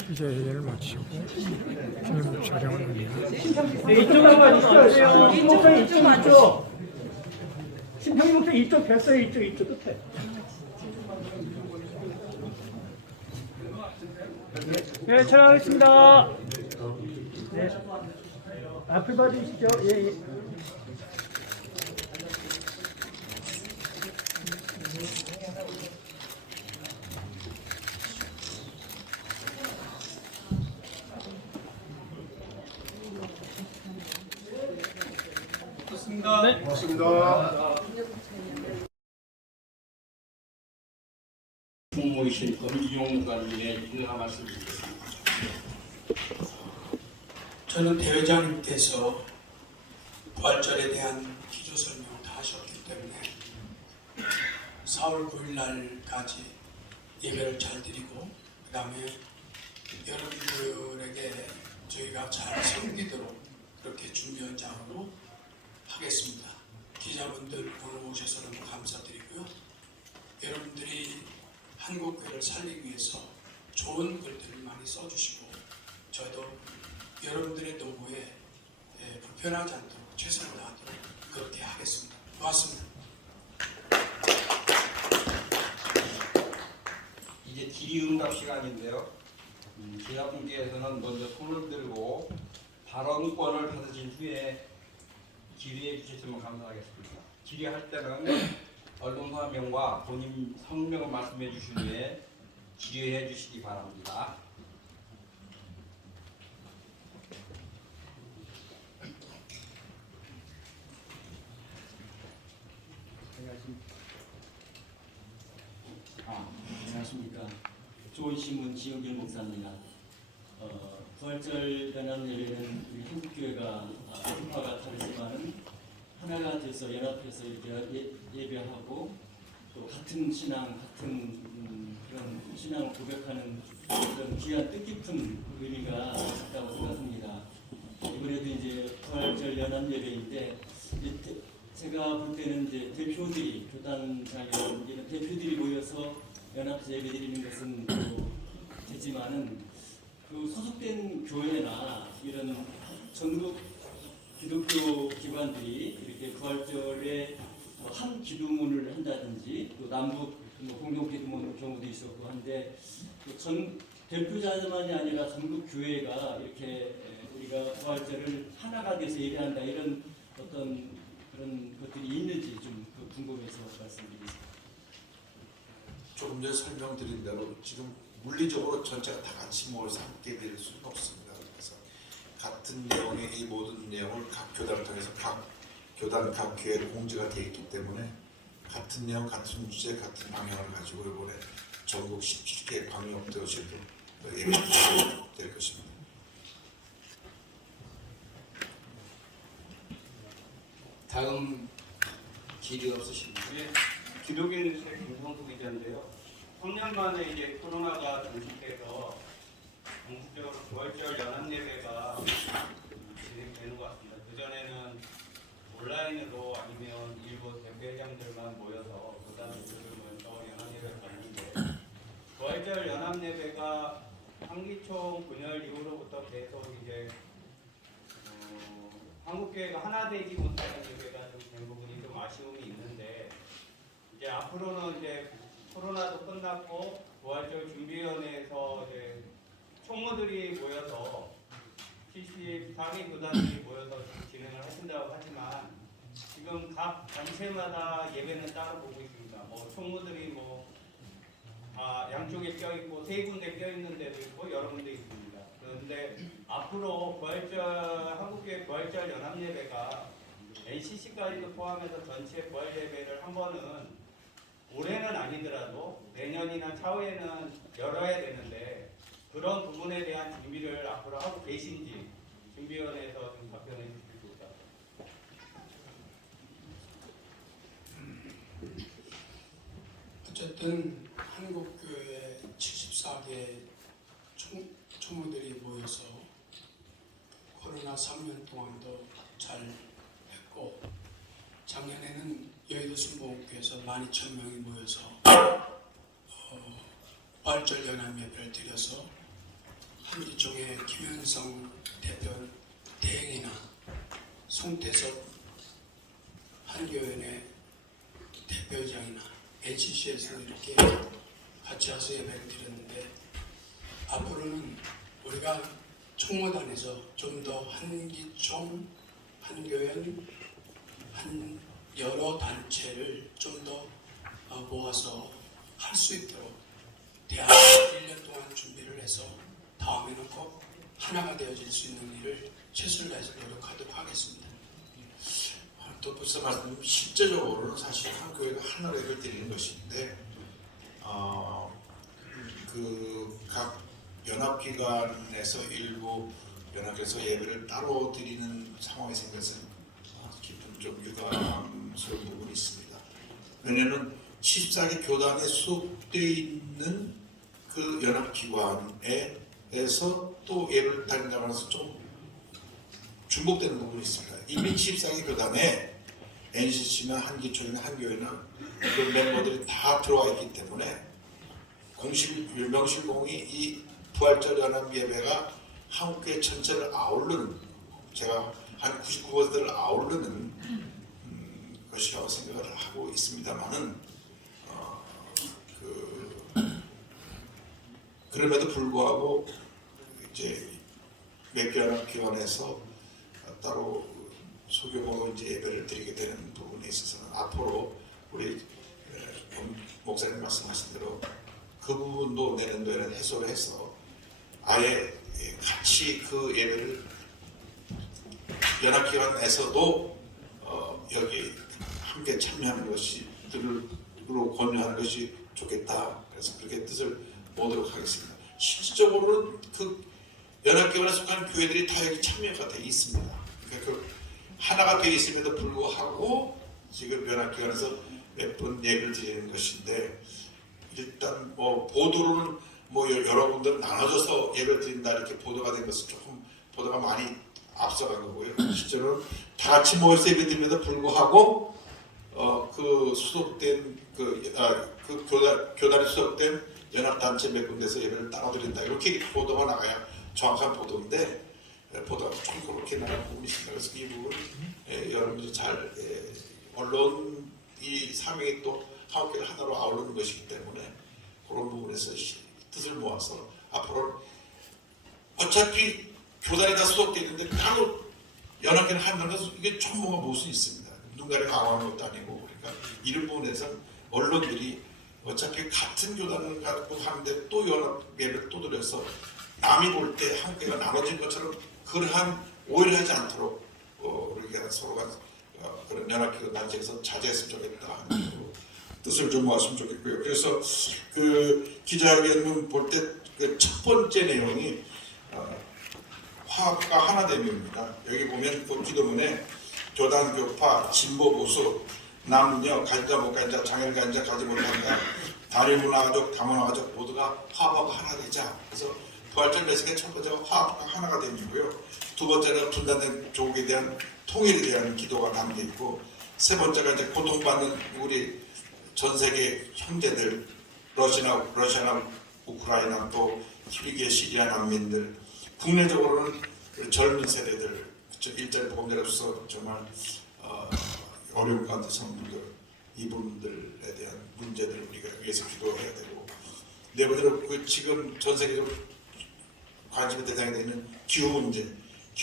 기자회견을 마치고 기념 촬영을 합니다. 네, 이쪽으로 가주세요. 목사님 이쪽. 심평 목사님 이쪽 뵀어요. 이쪽 끝에. 네, 촬영하겠습니다. 네. 앞을 봐주시죠. 예. 네. 총무이신 권기용 목사님의 인사 말씀 드리겠습니다. 저는 대회장님께서 부활절에 대한 기조 설명을 다 하셨기 때문에 4월 9일 날까지 예배를 잘 드리고 그 다음에 여러분들에게 저희가 잘 섬기도록 그렇게 준비원장으로 하겠습니다. 기자분들 오늘 오셔서 너무 감사드리고요. 여러분들이 한국교회를 살리기 위해서 좋은 글들을 많이 써주시고 저도 여러분들의 노고에 불편하지 않도록 최선을 다하도록 그렇게 하겠습니다. 고맙습니다. 이제 질의응답 시간인데요. 기자분께서는 먼저 손을 들고 발언권을 받으신 후에 질의해 주셨으면 감사하겠습니다. 질의할 때는 언론사 명과 본인 성명을 말씀해 주신 후에 질의해 주시기 바랍니다. 안녕하십니까. 좋은신문 지영길 목사입니다. 부활절 연합 예배는 우리 한국교회가 분파가 다르지만은 하나가 돼서 연합해서 이렇게 예배하고 또 같은 신앙, 같은 그런 신앙을 고백하는 그런 귀한 뜻깊은 의미가 있다고 생각합니다. 이번에도 이제 부활절 연합 예배인데 제가 볼 때는 이제 대표들이 교단장이나 이런 대표들이 모여서 연합해서 예배드리는 것은 되지만은 그 소속된 교회나 이런 전국 기독교 기관들이 이렇게 부활절에 한 기도문을 한다든지 또 남북 공동 기도문 경우도 있었고 한데 전 대표자만이 아니라 전국 교회가 이렇게 우리가 부활절을 하나가 돼서 예배한다 이런 어떤 그런 것들이 있는지 좀 궁금해서 말씀드리겠습니다. 조금 전에 설명드린 대로 지금 물리적으로 전체가 다 같이 모여서 함께 될 수는 없습니다. 그래서 같은 내용의 이 모든 내용을 각 교단을 통해서 각 교단 각 교회에 공지가 되어 있기 때문에 같은 내용, 같은 주제, 같은 방향을 가지고 이번에 전국 17개 광역도시에도 예배가 될 것입니다. 다음 질의 없으신 분? 네, 기독교 뉴스의 김성수 기자인데요. 3년 만에 이제 코로나가 종식돼서 전국적으로 부활절 연합예배가 진행되는 것 같습니다. 그전에는 온라인으로 아니면 일부 대표회장들만 모여서 교단 대표들 모여서 연합예배를 가는데 부활절 연합예배가 한기총 분열 이후로부터 계속 이제 한국교회가 하나 되지 못하는 예배가 좀 된 부분이 좀 아쉬움이 있는데 이제 앞으로는 이제 코로나도 끝났고 부활절 준비위원회에서 이제 총무들이 모여서 74개 교단들이 모여서 진행을 하신다고 하지만 지금 각 단체마다 예배는 따로 보고 있습니다. 뭐 총무들이 뭐 양쪽에 껴 있고 세 군데 껴 있는 데도 있고 여러 군데 있습니다. 그런데 앞으로 부활절 한국교회 부활절 연합 예배가 NCC까지도 포함해서 전체 부활 예배를 한 번은 올해는 아니더라도 내년이나 차후에는 열어야 되는데 그런 부분에 대한 준비를 앞으로 하고 계신지 준비위원회에서 좀 답변해 주실 수 있다. 어쨌든 한국교회 74개 총무들이 모여서 코로나 3년 동안도 잘 했고, 작년에는 여의도 순복음교회에서 12,000명이 모여서 부활절 연합 예배를 드려서 한기총의 김현성 대표 대행이나 송태섭 한교연의 대표장이나 NCC에서 이렇게 같이 와서 예배를 드렸는데, 앞으로는 우리가 총무단에서 좀 더 한기총, 한교연, 한 여러 단체를 좀 더 모아서 할 수 있도록 대학 1년 동안 준비를 해서 다음에는 꼭 하나가 되어질 수 있는 일을 최선을 다해서 노력하도록 하겠습니다. 또 벌써 말씀 실제적으로는 사실 한 교회가 하나로 예배를 드리는 것인데 그 각 연합기관에서 일부 연합에서 예배를 따로 드리는 상황이 생겨서 깊은 좀 유감스러운 부분이 있습니다. 왜냐하면 74개 교단에 수록되어 있는 그 연합기관에서 또 예배를 드린다고 해서 좀 중복되는 부분이 있습니다. 이미 74개 교단에 NCC나 한기총이나 한교회나 그 멤버들이 다 들어와 있기 때문에 명실공히 이 부활절 연합 예배가 한국교회 전체를 아우르는, 제가 한 99%를 아우르는 것이라고 생각을 하고 있습니다만은 그럼에도 불구하고 이제 몇 개 연합기관에서 따로 소규모로 이제 예배를 드리게 되는 부분에 있어서는 앞으로 우리 목사님 말씀하신 대로 그 부분도 내년도에는 해소를 해서 아예 같이 그 예배를 연합기관에서도 여기 함께 참여하는 것이 들으로 권유하는 것이 좋겠다. 그래서 그렇게 뜻을 모으도록 하겠습니다. 실질적으로는 그 연합기관에 속한 교회들이 다 여기 참여가 되어 있습니다. 그러니까 그 하나가 되어 있음에도 불구하고 지금 연합기관에서 몇 번 예배를 드리는 것인데, 일단 뭐 보도로는 뭐 여러 군데 나눠져서 예배를 드린다 이렇게 보도가 된 것은 조금 보도가 많이 앞서간 거고요. 실제로는 다 같이 모여서 예배 드림에도 불구하고 그 소속된 그 교단에 소속된 연합단체 몇 군데서 예배를 따로 드린다 이렇게 보도가 나가야 정확한 보도인데, 보도가 좀 그렇게 나가는 부분이 있습니다. 그래서 이 부분 여러분들이 잘 언론 이 사명이 또 한국교회를 하나로 아우르는 것이기 때문에 그런 부분에서 뜻을 모아서 앞으로 어차피 교단이 다 소속되어 있는데 따로 연합회를 한다는 것은 이게 정보가 모을 수 있습니다. 누군가를 강화하는 것도 아니고, 그러니까 이런 부분에서 언론들이 어차피 같은 교단을 갖고 하는데 또 연합 예배를 또 드려서 남이 볼 때 한국교회가 나눠진 것처럼 그러한 오해를 하지 않도록 우리가 서로가 그런 연합기관 단체에서 자제했으면 좋겠다 하는 뜻을 좀 모았으면 좋겠고요. 그래서 그 기자회견문 볼 때 그 첫 번째 내용이 화합과 하나됨입니다. 여기 보면 그 기도문에 교단 교파, 진보 보수, 남녀, 가진자 못 가진자, 장애를 가진 자, 가지 못한 자, 다문화가족, 다문화가족 모두가 화합하고 하나 되자. 그래서 부활절 메시지의 첫 번째가 화합과 하나가 됨이고요. 두 번째는 분단된 조국에 대한 통일에 대한 기도가 담겨 있고, 세 번째가 이제 고통받는 우리 전 세계 형제들, 러시아나 우크라이나 또 튀르키예 시리아 난민들, 국내적으로는 젊은 세대들, 일자리 보험자로서 정말 어려운 가운데 선 분들, 이분들에 대한 문제들을 우리가 위해서 기도해야 되고, 네 번째로 그 지금 전 세계적으로 관심의 대상이 되는 기후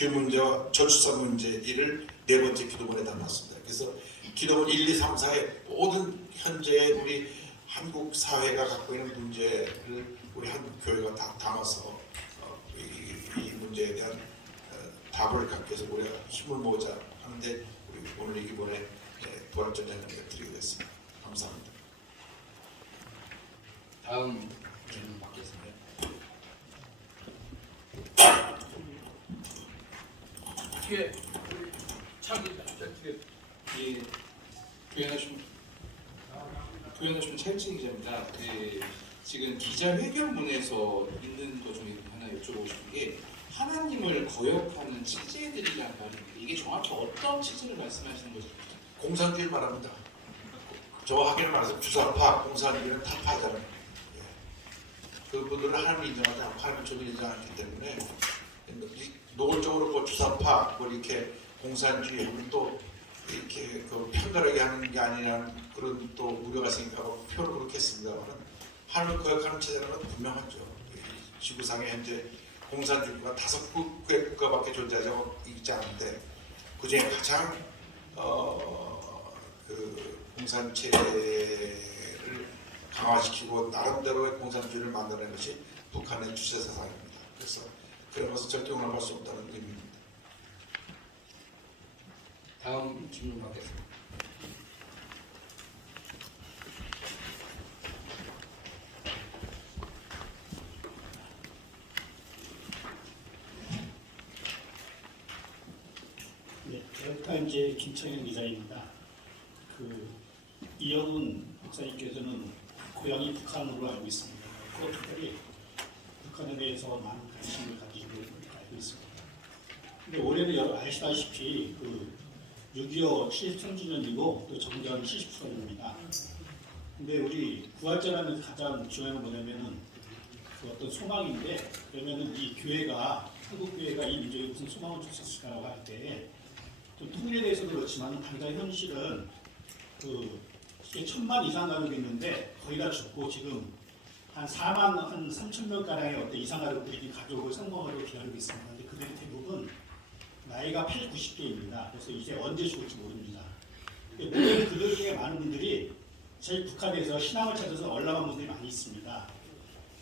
문제와 저출산 문제 이를 네 번째 기도문에 담았습니다. 그래서 기도문 1, 2, 3, 4의 모든 현재의 우리 한국 사회가 갖고 있는 문제를 우리 한국 교회가 다 담아서 이 문제에 대한 답을 갖기 위해서 우리가 힘을 모으자 하는데, 우리 오늘 이 기본에 부활절 연합회를 드리게 됐습니다. 감사합니다. 다음 질문 받겠습니다. 뒤에 차기 뒤에 예, 교연하신 찰진 기자입니다. 지금 기자회견문에서 있는 것 중에 하나 여쭤보고 싶은 게 하나님을 거역하는 체제들이란 말인데 이게 정확히 어떤 체제를 말씀하시는 거죠? 공산주의 말합니다. 정확하게 말해서 주사파, 공산주의는 타파잖아요. 예. 그분들은 하나님을 인정하지 않고 하나님을 전혀 인정 않기 때문에 노골적으로 뭐 주사파, 뭐 이렇게 공산주의 하면 또 이렇게 그 편가르게 하는 게 아니라는 그런 또 우려가 있으니까 표현을 그렇게 했습니다만 하나님을 거역하는 체제는 분명하죠. 지구상에 현재 공산주의가 5개의 국가밖에 존재하지 있지 않은데 그 중에 가장 그 공산 체제를 강화시키고 나름대로의 공산주의를 만들어낸 것이 북한의 주체 사상입니다. 그래서 그런 것은 절대 용납할 수 없다는 의미입니다. 다음 질문 받겠습니다. 네, 타임즈의 김창현 기자입니다. 이영훈 목사님께서는 고향이 북한으로 알고 있습니다. 또 특별히 북한에 대해서 많은 관심을 가지고 알고 있습니다. 근데 올해는 아시다시피 6.25 73주년이고 또 정전 70주년입니다. 근데 우리 부활절하는 가장 중요한 건 뭐냐면은 그 어떤 소망인데 그러면은 이 교회가 한국 교회가 이 민족에 무슨 소망을 줬었을까라고 할 때 또 통일에 대해서도 그렇지만 당장 현실은 그 1,000만 이상 가족이 있는데 거의 다 죽고 지금 한 4만 한 3천 명 가량의 어떤 이상 가족들이 가족을 성공하려고 기다리고 있습니다. 근데 그들이 대부분 나이가 80, 90대입니다. 그래서 이제 언제 죽을지 모릅니다. 물론 그들 중에 많은 분들이 저희 북한에서 신앙을 찾아서 올라간 분들이 많이 있습니다.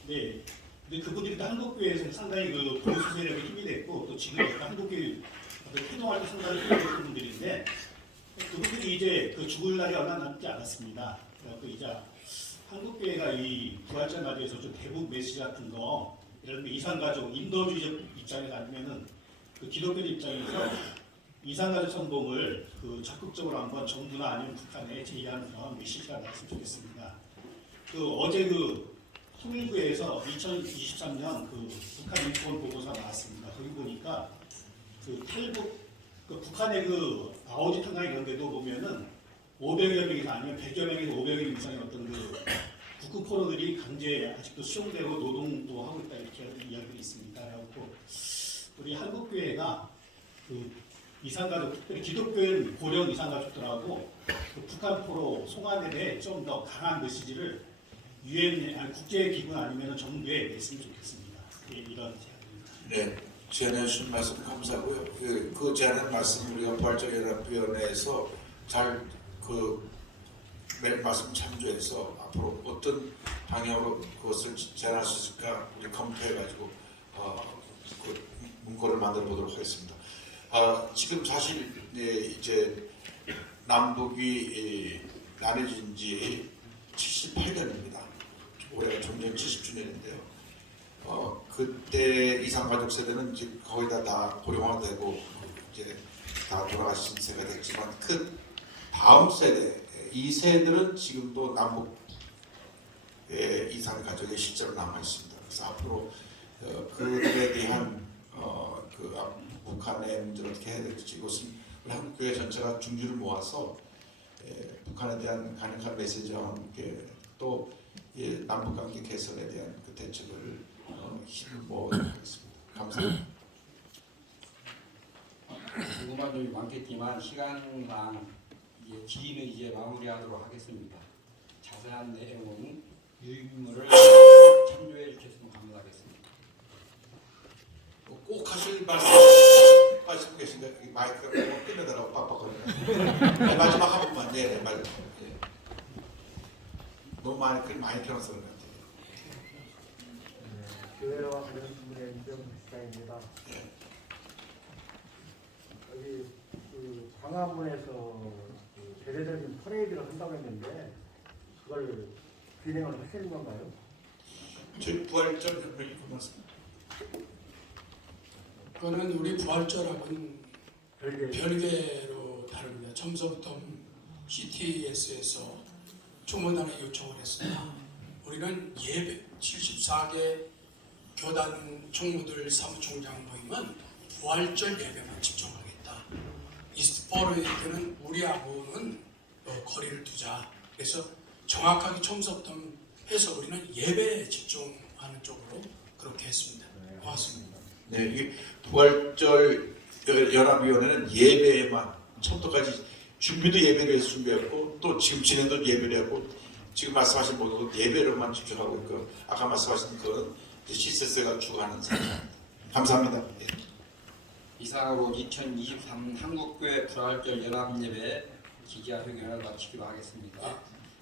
근데 그분들이 또 한국교회에서 상당히 그 보수 세력의 힘이 됐고 또 지금 한국교회 활동할 때 상당히 힘이 됐던 분들인데 그분들이 이제 그 죽을 날이 얼마 남지 않았습니다. 그래서 이제 한국교회가 이 부활절 맞이해서 좀 대북 메시지 같은 거 이런 이산가족 인도주의적 입장에서 아니면은 그 기독교 입장에서 이산가족 선봉을 그 적극적으로 한번 정부나 아니면 북한에 제의하는 그런 메시지가 나왔으면 좋겠습니다. 어제 통일부에서 2023년 북한 인권 보고서가 나왔습니다. 거기 보니까 탈북 북한의 아오지 탄광 이런 데도 보면은 500여 명이서 아니면 100여 명에서 500여 명 이상의 어떤 북극 포로들이 강제 아직도 수용되고 노동도 하고 있다 이렇게 이야기가 있습니다. 그래갖고 우리 한국교회가 이산가족, 특별히 기독교인 고령 이산가족들하고 북한 포로 송환에 대해 좀 더 강한 메시지를 유엔 국제기구 아니면 정부에 냈으면 좋겠습니다. 이런 제안입니다. 네, 제안해 주신 말씀 감사하고요. 그 제안한 말씀 우리가 부활절연합위원회에서 잘 말씀 참조해서 앞으로 어떤 방향으로 그것을 제안할 수 있을까 우리 검토해가지고 그 문구를 만들어 보도록 하겠습니다. 지금 사실 이제 남북이 나눠진 지 78년입니다. 올해가 종전 70주년인데요. 그때 이산가족 세대는 이제 거의 다 고령화되고 이제 다 돌아가신 세가 됐지만 그 다음 세대 이 세대들은 지금도 남북 이산가족의 실제로 남아 있습니다. 그래서 앞으로 그들에 대한 북한의 문제를 어떻게 해야 될지 이것은 우리 한국교회 전체가 중주를 모아서 북한에 대한 강력한 메시지와 함께 또 남북관계 개선에 대한 그 대책을 힘을 모으도록 하겠습니다. 감사합니다. 궁금한 점이 많겠지만 시간상 질의는 이제 마무리하도록 하겠습니다. 자세한 내용은 유인물을 참조해 주셨으면 감사하겠습니다. 꼭 하실 말씀 계신데 마이크가 끊어달라고 빡빡거리네. 마지막 한 번만 말. 너무 많이 켜놔서 그런 것 같아요. 교회와 관련 질문의 임병시장입니다. 여기 광화문에서 대대적인 퍼레이드를 한다고 했는데 그걸 진행을 하시는 건가요? 저희 부활절 협력이 끝났습니다. 그거는 우리 부활절하고는 별개. 별개로 다릅니다. 첨성동 CTS에서 총무단에 요청을 했습니다. 우리는 예배 74개 교단 총무들 사무총장 모임은 부활절 예배만 집중하겠다. 이스트포르에는 우리하고는 거리를 두자. 그래서 정확하게 첨성동 해서 우리는 예배에 집중하는 쪽으로 그렇게 했습니다. 고맙습니다. 네, 이게 부활절 연합위원회는 예배에만 처음부터까지 준비도 예배를 해서 준비했고 또 지금 진행도 예배를 했고 지금 말씀하신 모든 것 예배로만 집중하고 있고 아까 말씀하신 그건 CSS가 주관하는 사항입니다. 감사합니다. 네. 이상으로 2023 한국교회 부활절 연합예배 기자회견을 마치기로 하겠습니다.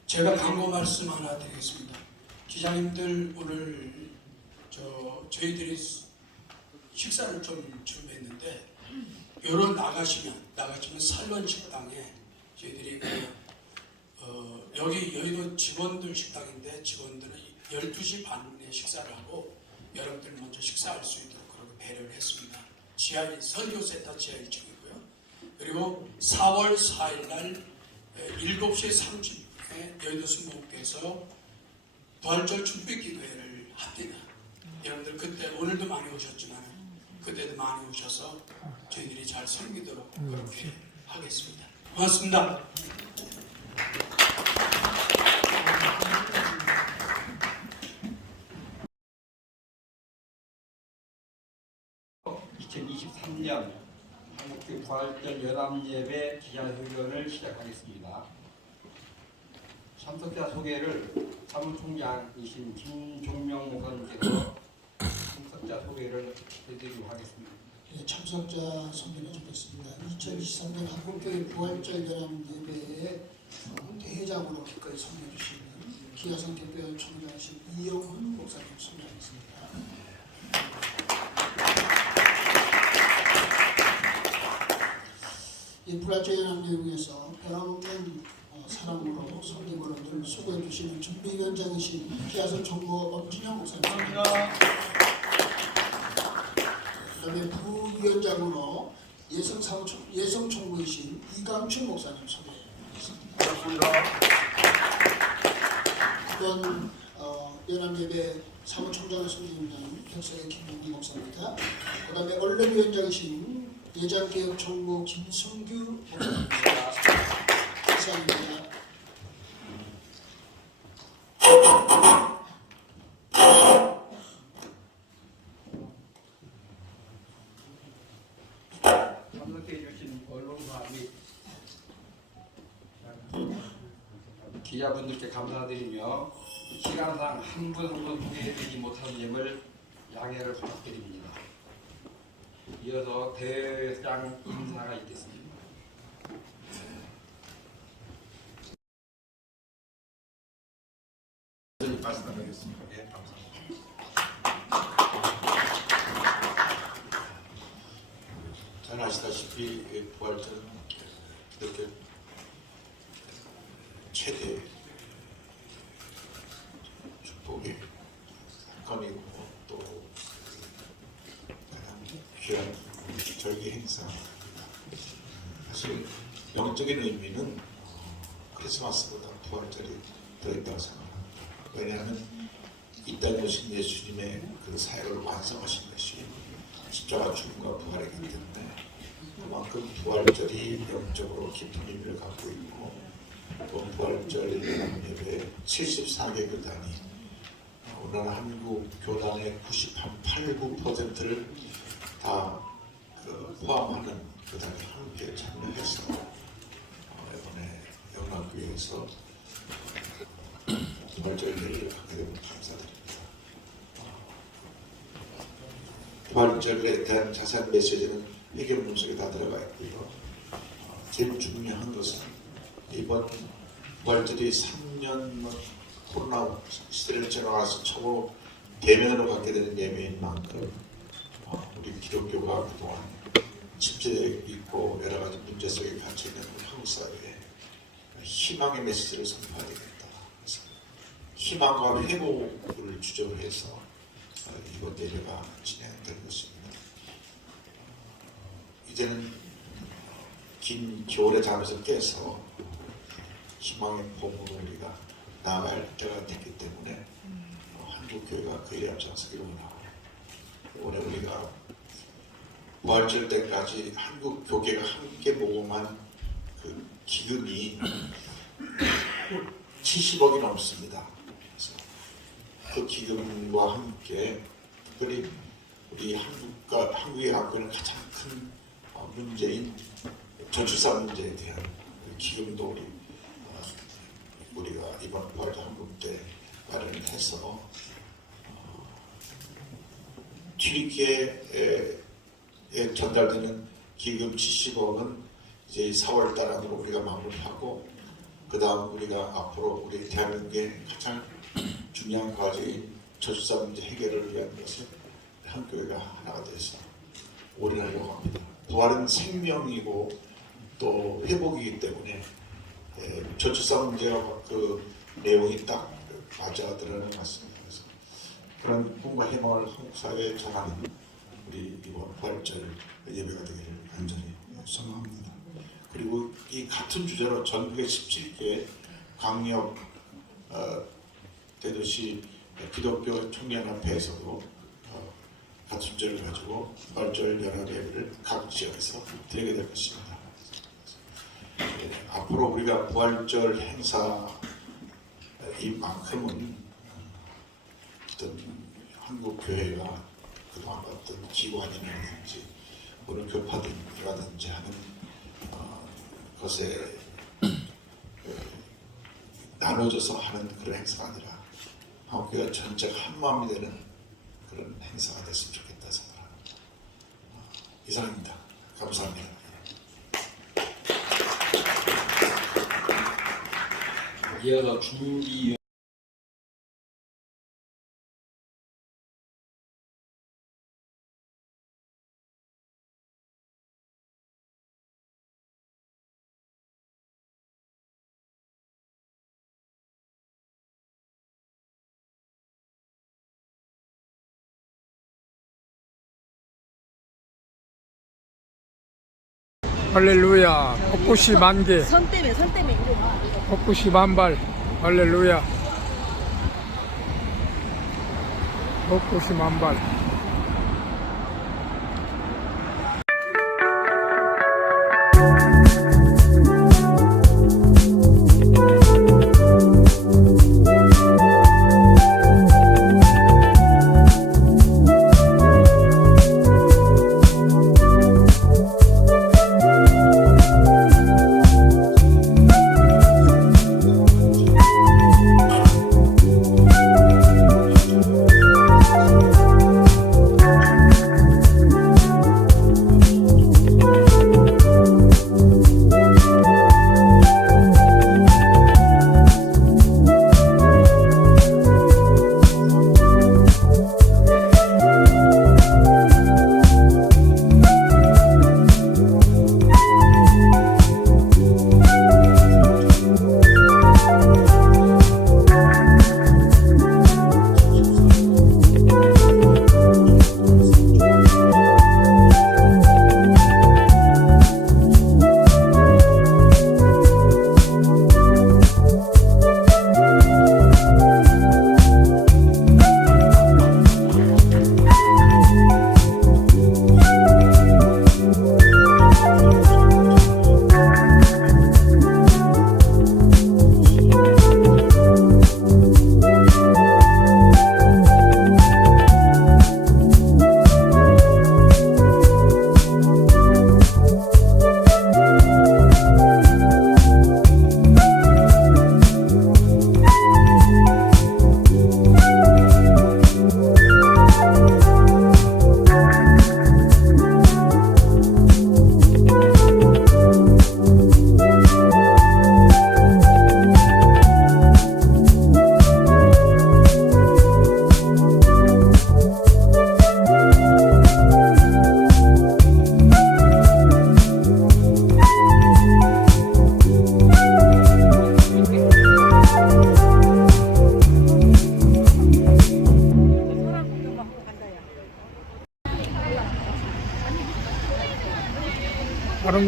제가 광고 말씀 하나 드리겠습니다. 기자님들 오늘 저희들이 식사를 좀 준비했는데 요런 나가시면 살런 식당에 저희들이 여기 여의도 직원들 식당인데 직원들은 12시 반에 식사를 하고 여러분들 먼저 식사할 수 있도록 그렇게 배려를 했습니다. 지하 선교센터 지하 1층이고요. 그리고 4월 4일 날 7시 30분에 여의도 순복교에서 부활절 준비 기도회를 합니다. 여러분들 그때 오늘도 많이 오셨지만 그때도 많이 오셔서 저희들이 잘 섬기도록 그렇게 하겠습니다. 고맙습니다. (2023년) 한국교회 부활절 연합예배 기자회견을 시작하겠습니다. 참석자 소개를 사무총장이신 김종명 목사님께서 참석자 소개를 해드리도록 하겠습니다. 네, 참석자 소개해 주겠습니다. 2023년 한국교회 부활절 연합예배의 대회장으로 기꺼이 섬겨 주시는 기아성 대표 총장이신 이영훈 목사님 소개하겠습니다. 이 부활절 연합예배에서 변함없는 사랑으로 섬김으로 늘 수고해 주시는 준비위원장이신 기아성 총무 엄진영 목사님입니다. 그다음에 부위원장으로 예성총무이신 이강춘 목사님 소개하겠습니다. 반갑습니다. 이번 연합예배 사무총장을 섬기는 격서의 김용기 목사입니다. 그다음에 언론위원장이신 예장개혁총무 김성규 목사입니다. 감사합니다. 참석해 주신 언론사 및 기자분들께 감사드리며 시간상 한 분 한 분 소개해드리지 못한 점을 양해를 부탁드립니다. 이어서 대회장 인사가 있겠습니다. 말씀드리겠습니다. 네, 감사합니다. 잘 아시다시피 부활절은 이렇게 최대 축복의 건이고 또 가장 귀한 절기 행사입니다. 사실 영적인 의미는 크리스마스보다 부활절이 들어있다고 생각합니다. 왜냐하면 이 땅에 오신 예수님의 그 사역을 완성하신 것이 십자가 죽음과 부활이기 때문에 그만큼 부활절이 영적으로 깊은 의미를 갖고 있고 또 부활절 연합예배 74개 교단이 우리나라 한국 교단의 98.9%를 다 포함하는 교단이 함께 참여해서 이번에 영락교회에서 부활절 예배를 하게 되면 감사드립니다. 부활절에 대한 자세한 메시지는 회개문 속에 다 들어가 있고요. 제일 중요한 것은 이번 부활절이 3년 코로나 시대를 지나가서 처음 대면으로 갖게 되는 예배인 만큼 우리 기독교가 그동안 침체되어 있고 여러 가지 문제 속에 갇혀 있는 한국 사회에 희망의 메시지를 선포해야 되겠다. 희망과 회복을 주제로 해서 이번 예배가 진행될 것입니다. 이제는 긴 겨울의 잠에서 깨서 희망의 봄으로 우리가 나아갈 때가 됐기 때문에 한국교회가 그 일에 앞장서기를 원하고, 올해 우리가 부활절 때까지 한국 교계가 함께 모금한 그 기금이 70억이 넘습니다. 그래서 그 기금과 함께 특별히 우리 한국이 갖고 있는 가장 큰 문제인 저출산 문제에 대한 기금도 우리가 이번 부활절 한국 때 마련을 해서 튀르키예에 전달되는 기금 70억은 이제 4월달 안으로 우리가 마무리하고, 그 다음 우리가 앞으로 우리 대한민국의 가장 중요한 과제인 저출산 문제 해결을 위한 것을 한 교회가 하나가 돼서 올인하려고 합니다. 부활은 생명이고 또 회복이기 때문에 저출산 문제와 그 내용이 딱 맞아 들어가는 것 같습니다. 그래서 그런 꿈과 희망을 한국 사회에 전하는 우리 이번 부활절 예배가 되기를 간절히 소망합니다. 그리고 이 같은 주제로 전국의 17개 광역 대도시 기독교 청년협회에서도 같은 주제를 가지고 부활절 연합 예배를 각 지역에서 드리게 될 것입니다. 앞으로 우리가 부활절 행사인 만큼은 어떤 한국 교회가 그동안 어떤 기관이라든지 오늘 교파들이라든지 하는 것에 나눠져서 하는 그런 행사가 아니라 한국교회가 전체가 한 마음이 되는 그런 행사가 됐으면 좋겠다 생각합니다. 이상입니다. 감사합니다. 이어서 준비 할렐루야. 벚꽃이 만개, 선 때문에 벚꽃이 만발. 할렐루야. 벚꽃이 만발.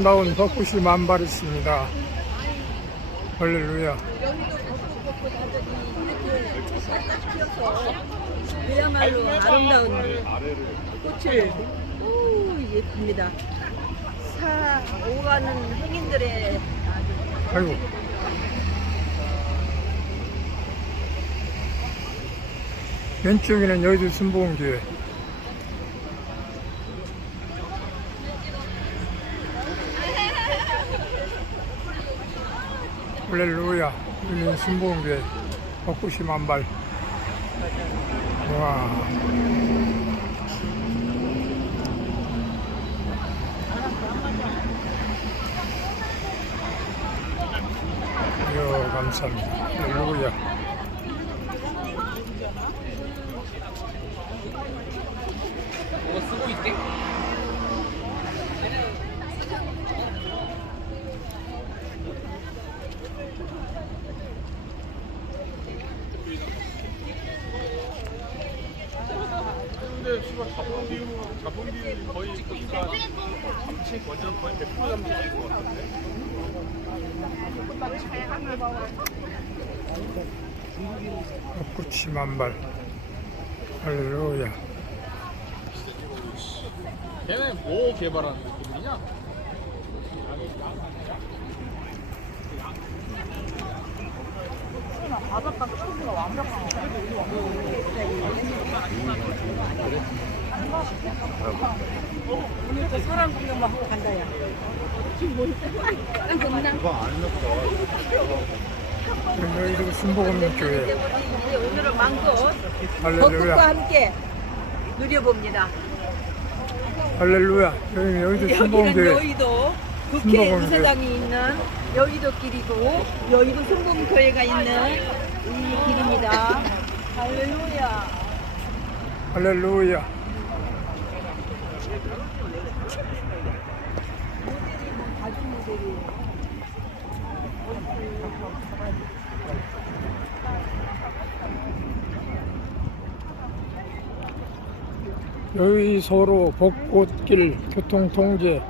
아름다운 벚꽃이 만발했습니다. 할렐루야. 그야말로 아름다운 꽃을 예쁩니다. 오가는 행인들의 아이고. 왼쪽에는 여의도 순복음교회. 할렐루야. 여기는 순복음교회. 벚꽃이 만발. 와. 이야, 감사합니다. 할렐루야. 벚꽃이 만발. 할렐루야. 걔네 뭐 개발하는 분이냐? 오늘 또 사람 구경만 하고 간다 야. 여의도 순복음교회. 이제 오늘은 마음껏 할렐루야. 벚꽃과 함께 누려봅니다. 할렐루야. 여기는 여의도 여기는 순복음교회. 여의도 국회 순복음교회. 의사당이 있는 여의도길이고 여의도 순복음교회가 있는 이 길입니다. 할렐루야. 할렐루야. 여의도로 벚꽃길 교통통제.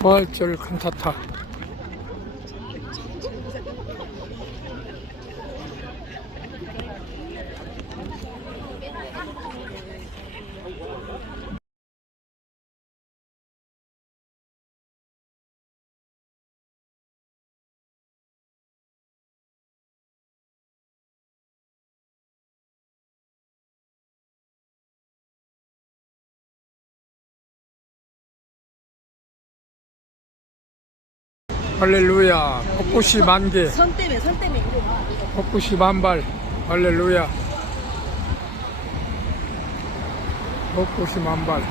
부활절 칸타타. 할렐루야. 벚꽃이 만개. 선 때문에 이거 봐. 벚꽃이 만발. 할렐루야. 벚꽃이 만발.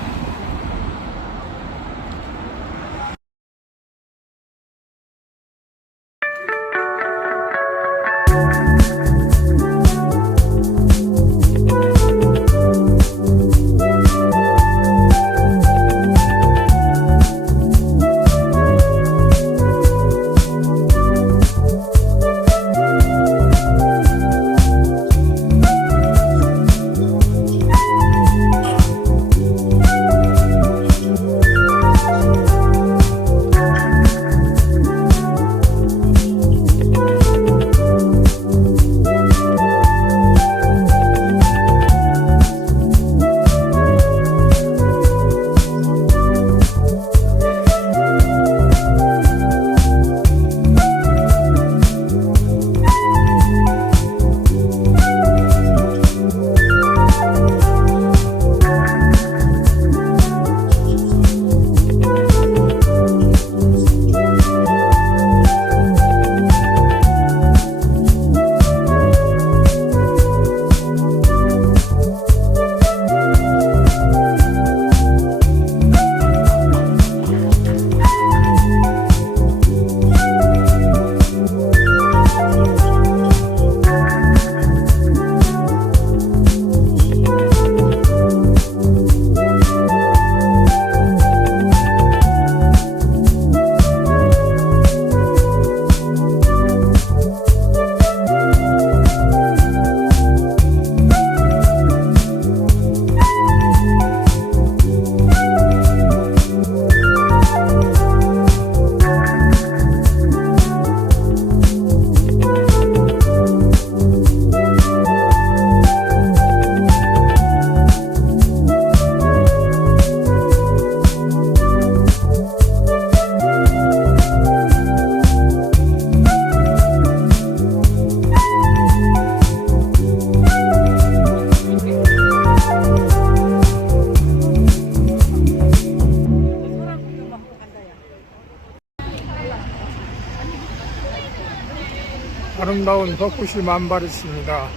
아름다운 벚꽃이 만발했습니다.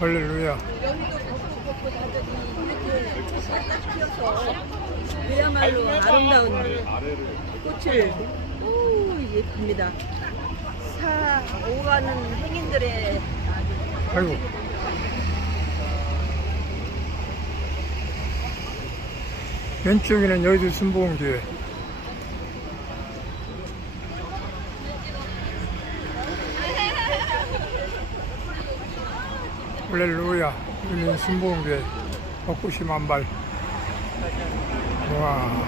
할렐루야. 여기도 벚꽃 벚꽃 하더니 이렇게 싹 피어서 그야말로 아름다운 꽃을 예쁩니다. 오가는 행인들의 아이고. 왼쪽에는 여의도 순복음교회. 할렐루야. 여기는 순복음교회. 벚꽃이 만발. 와.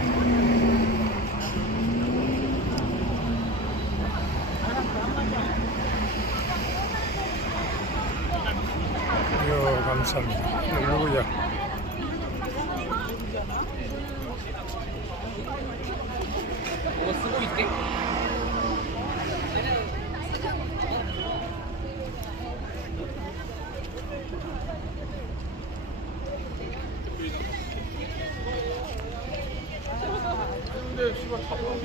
이야, 감사합니다. 할렐루야. 뭐 쓰고 있대? 근데 씨발 자본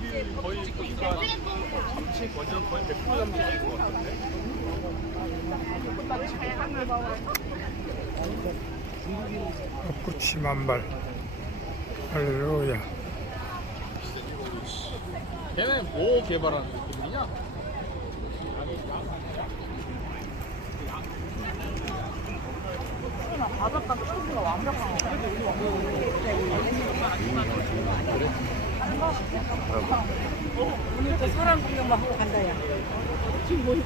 비율이 거의 보니까 잠식 완전 거의 100% 잠식인 것 같은데. 벚꽃이 만발. 할렐루야. 걔네 뭐 개발하는 느낌이냐? 바닷가 초기가 완벽한 거 오늘 또 사람 구경만 하고 간다 야 지금 뭐야?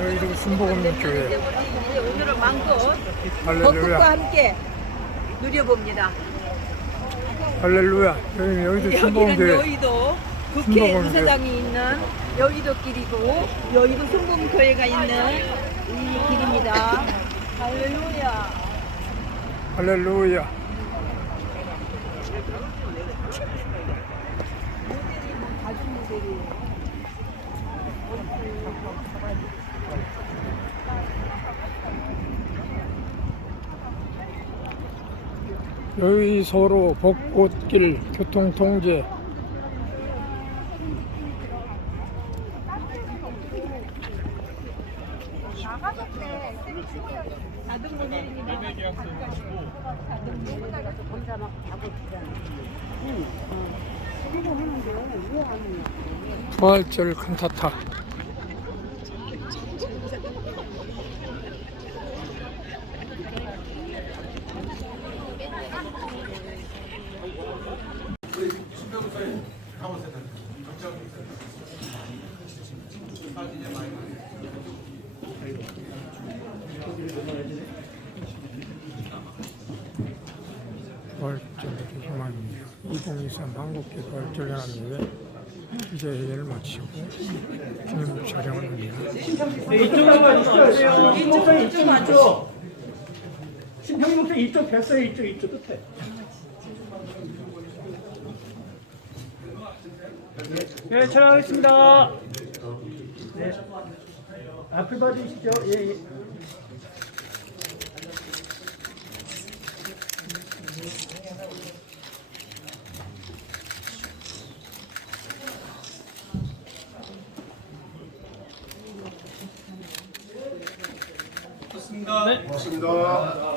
여의도 순복음교회. 이제 오늘은 마음껏 할렐루야. 벚꽃과 함께 누려봅니다. 할렐루야. 여기는 여의도 여기는 순복음교회. 여의도 국회 순복음교회. 의사당이 있는 여의도길이고 여의도 순복음교회가 있는 이 길입니다. 할렐루야. 할렐루야. 가죽 모델이에요. 여의도로 벚꽃길 교통통제. 자동 모델이니까 혼자 막 하고 부활절 칸타타. 부활절 희망입니다. 2023 한국계 부활절연합회 기자회견을 마치고 기념 촬영을 합니다. 네, 이쪽으로 가주시죠. 이쪽. 심평이 목사 이쪽 됐어요. 이쪽 끝에. 네, 촬영하겠습니다. 네. 앞을 봐주시죠. 예. 고맙습니다.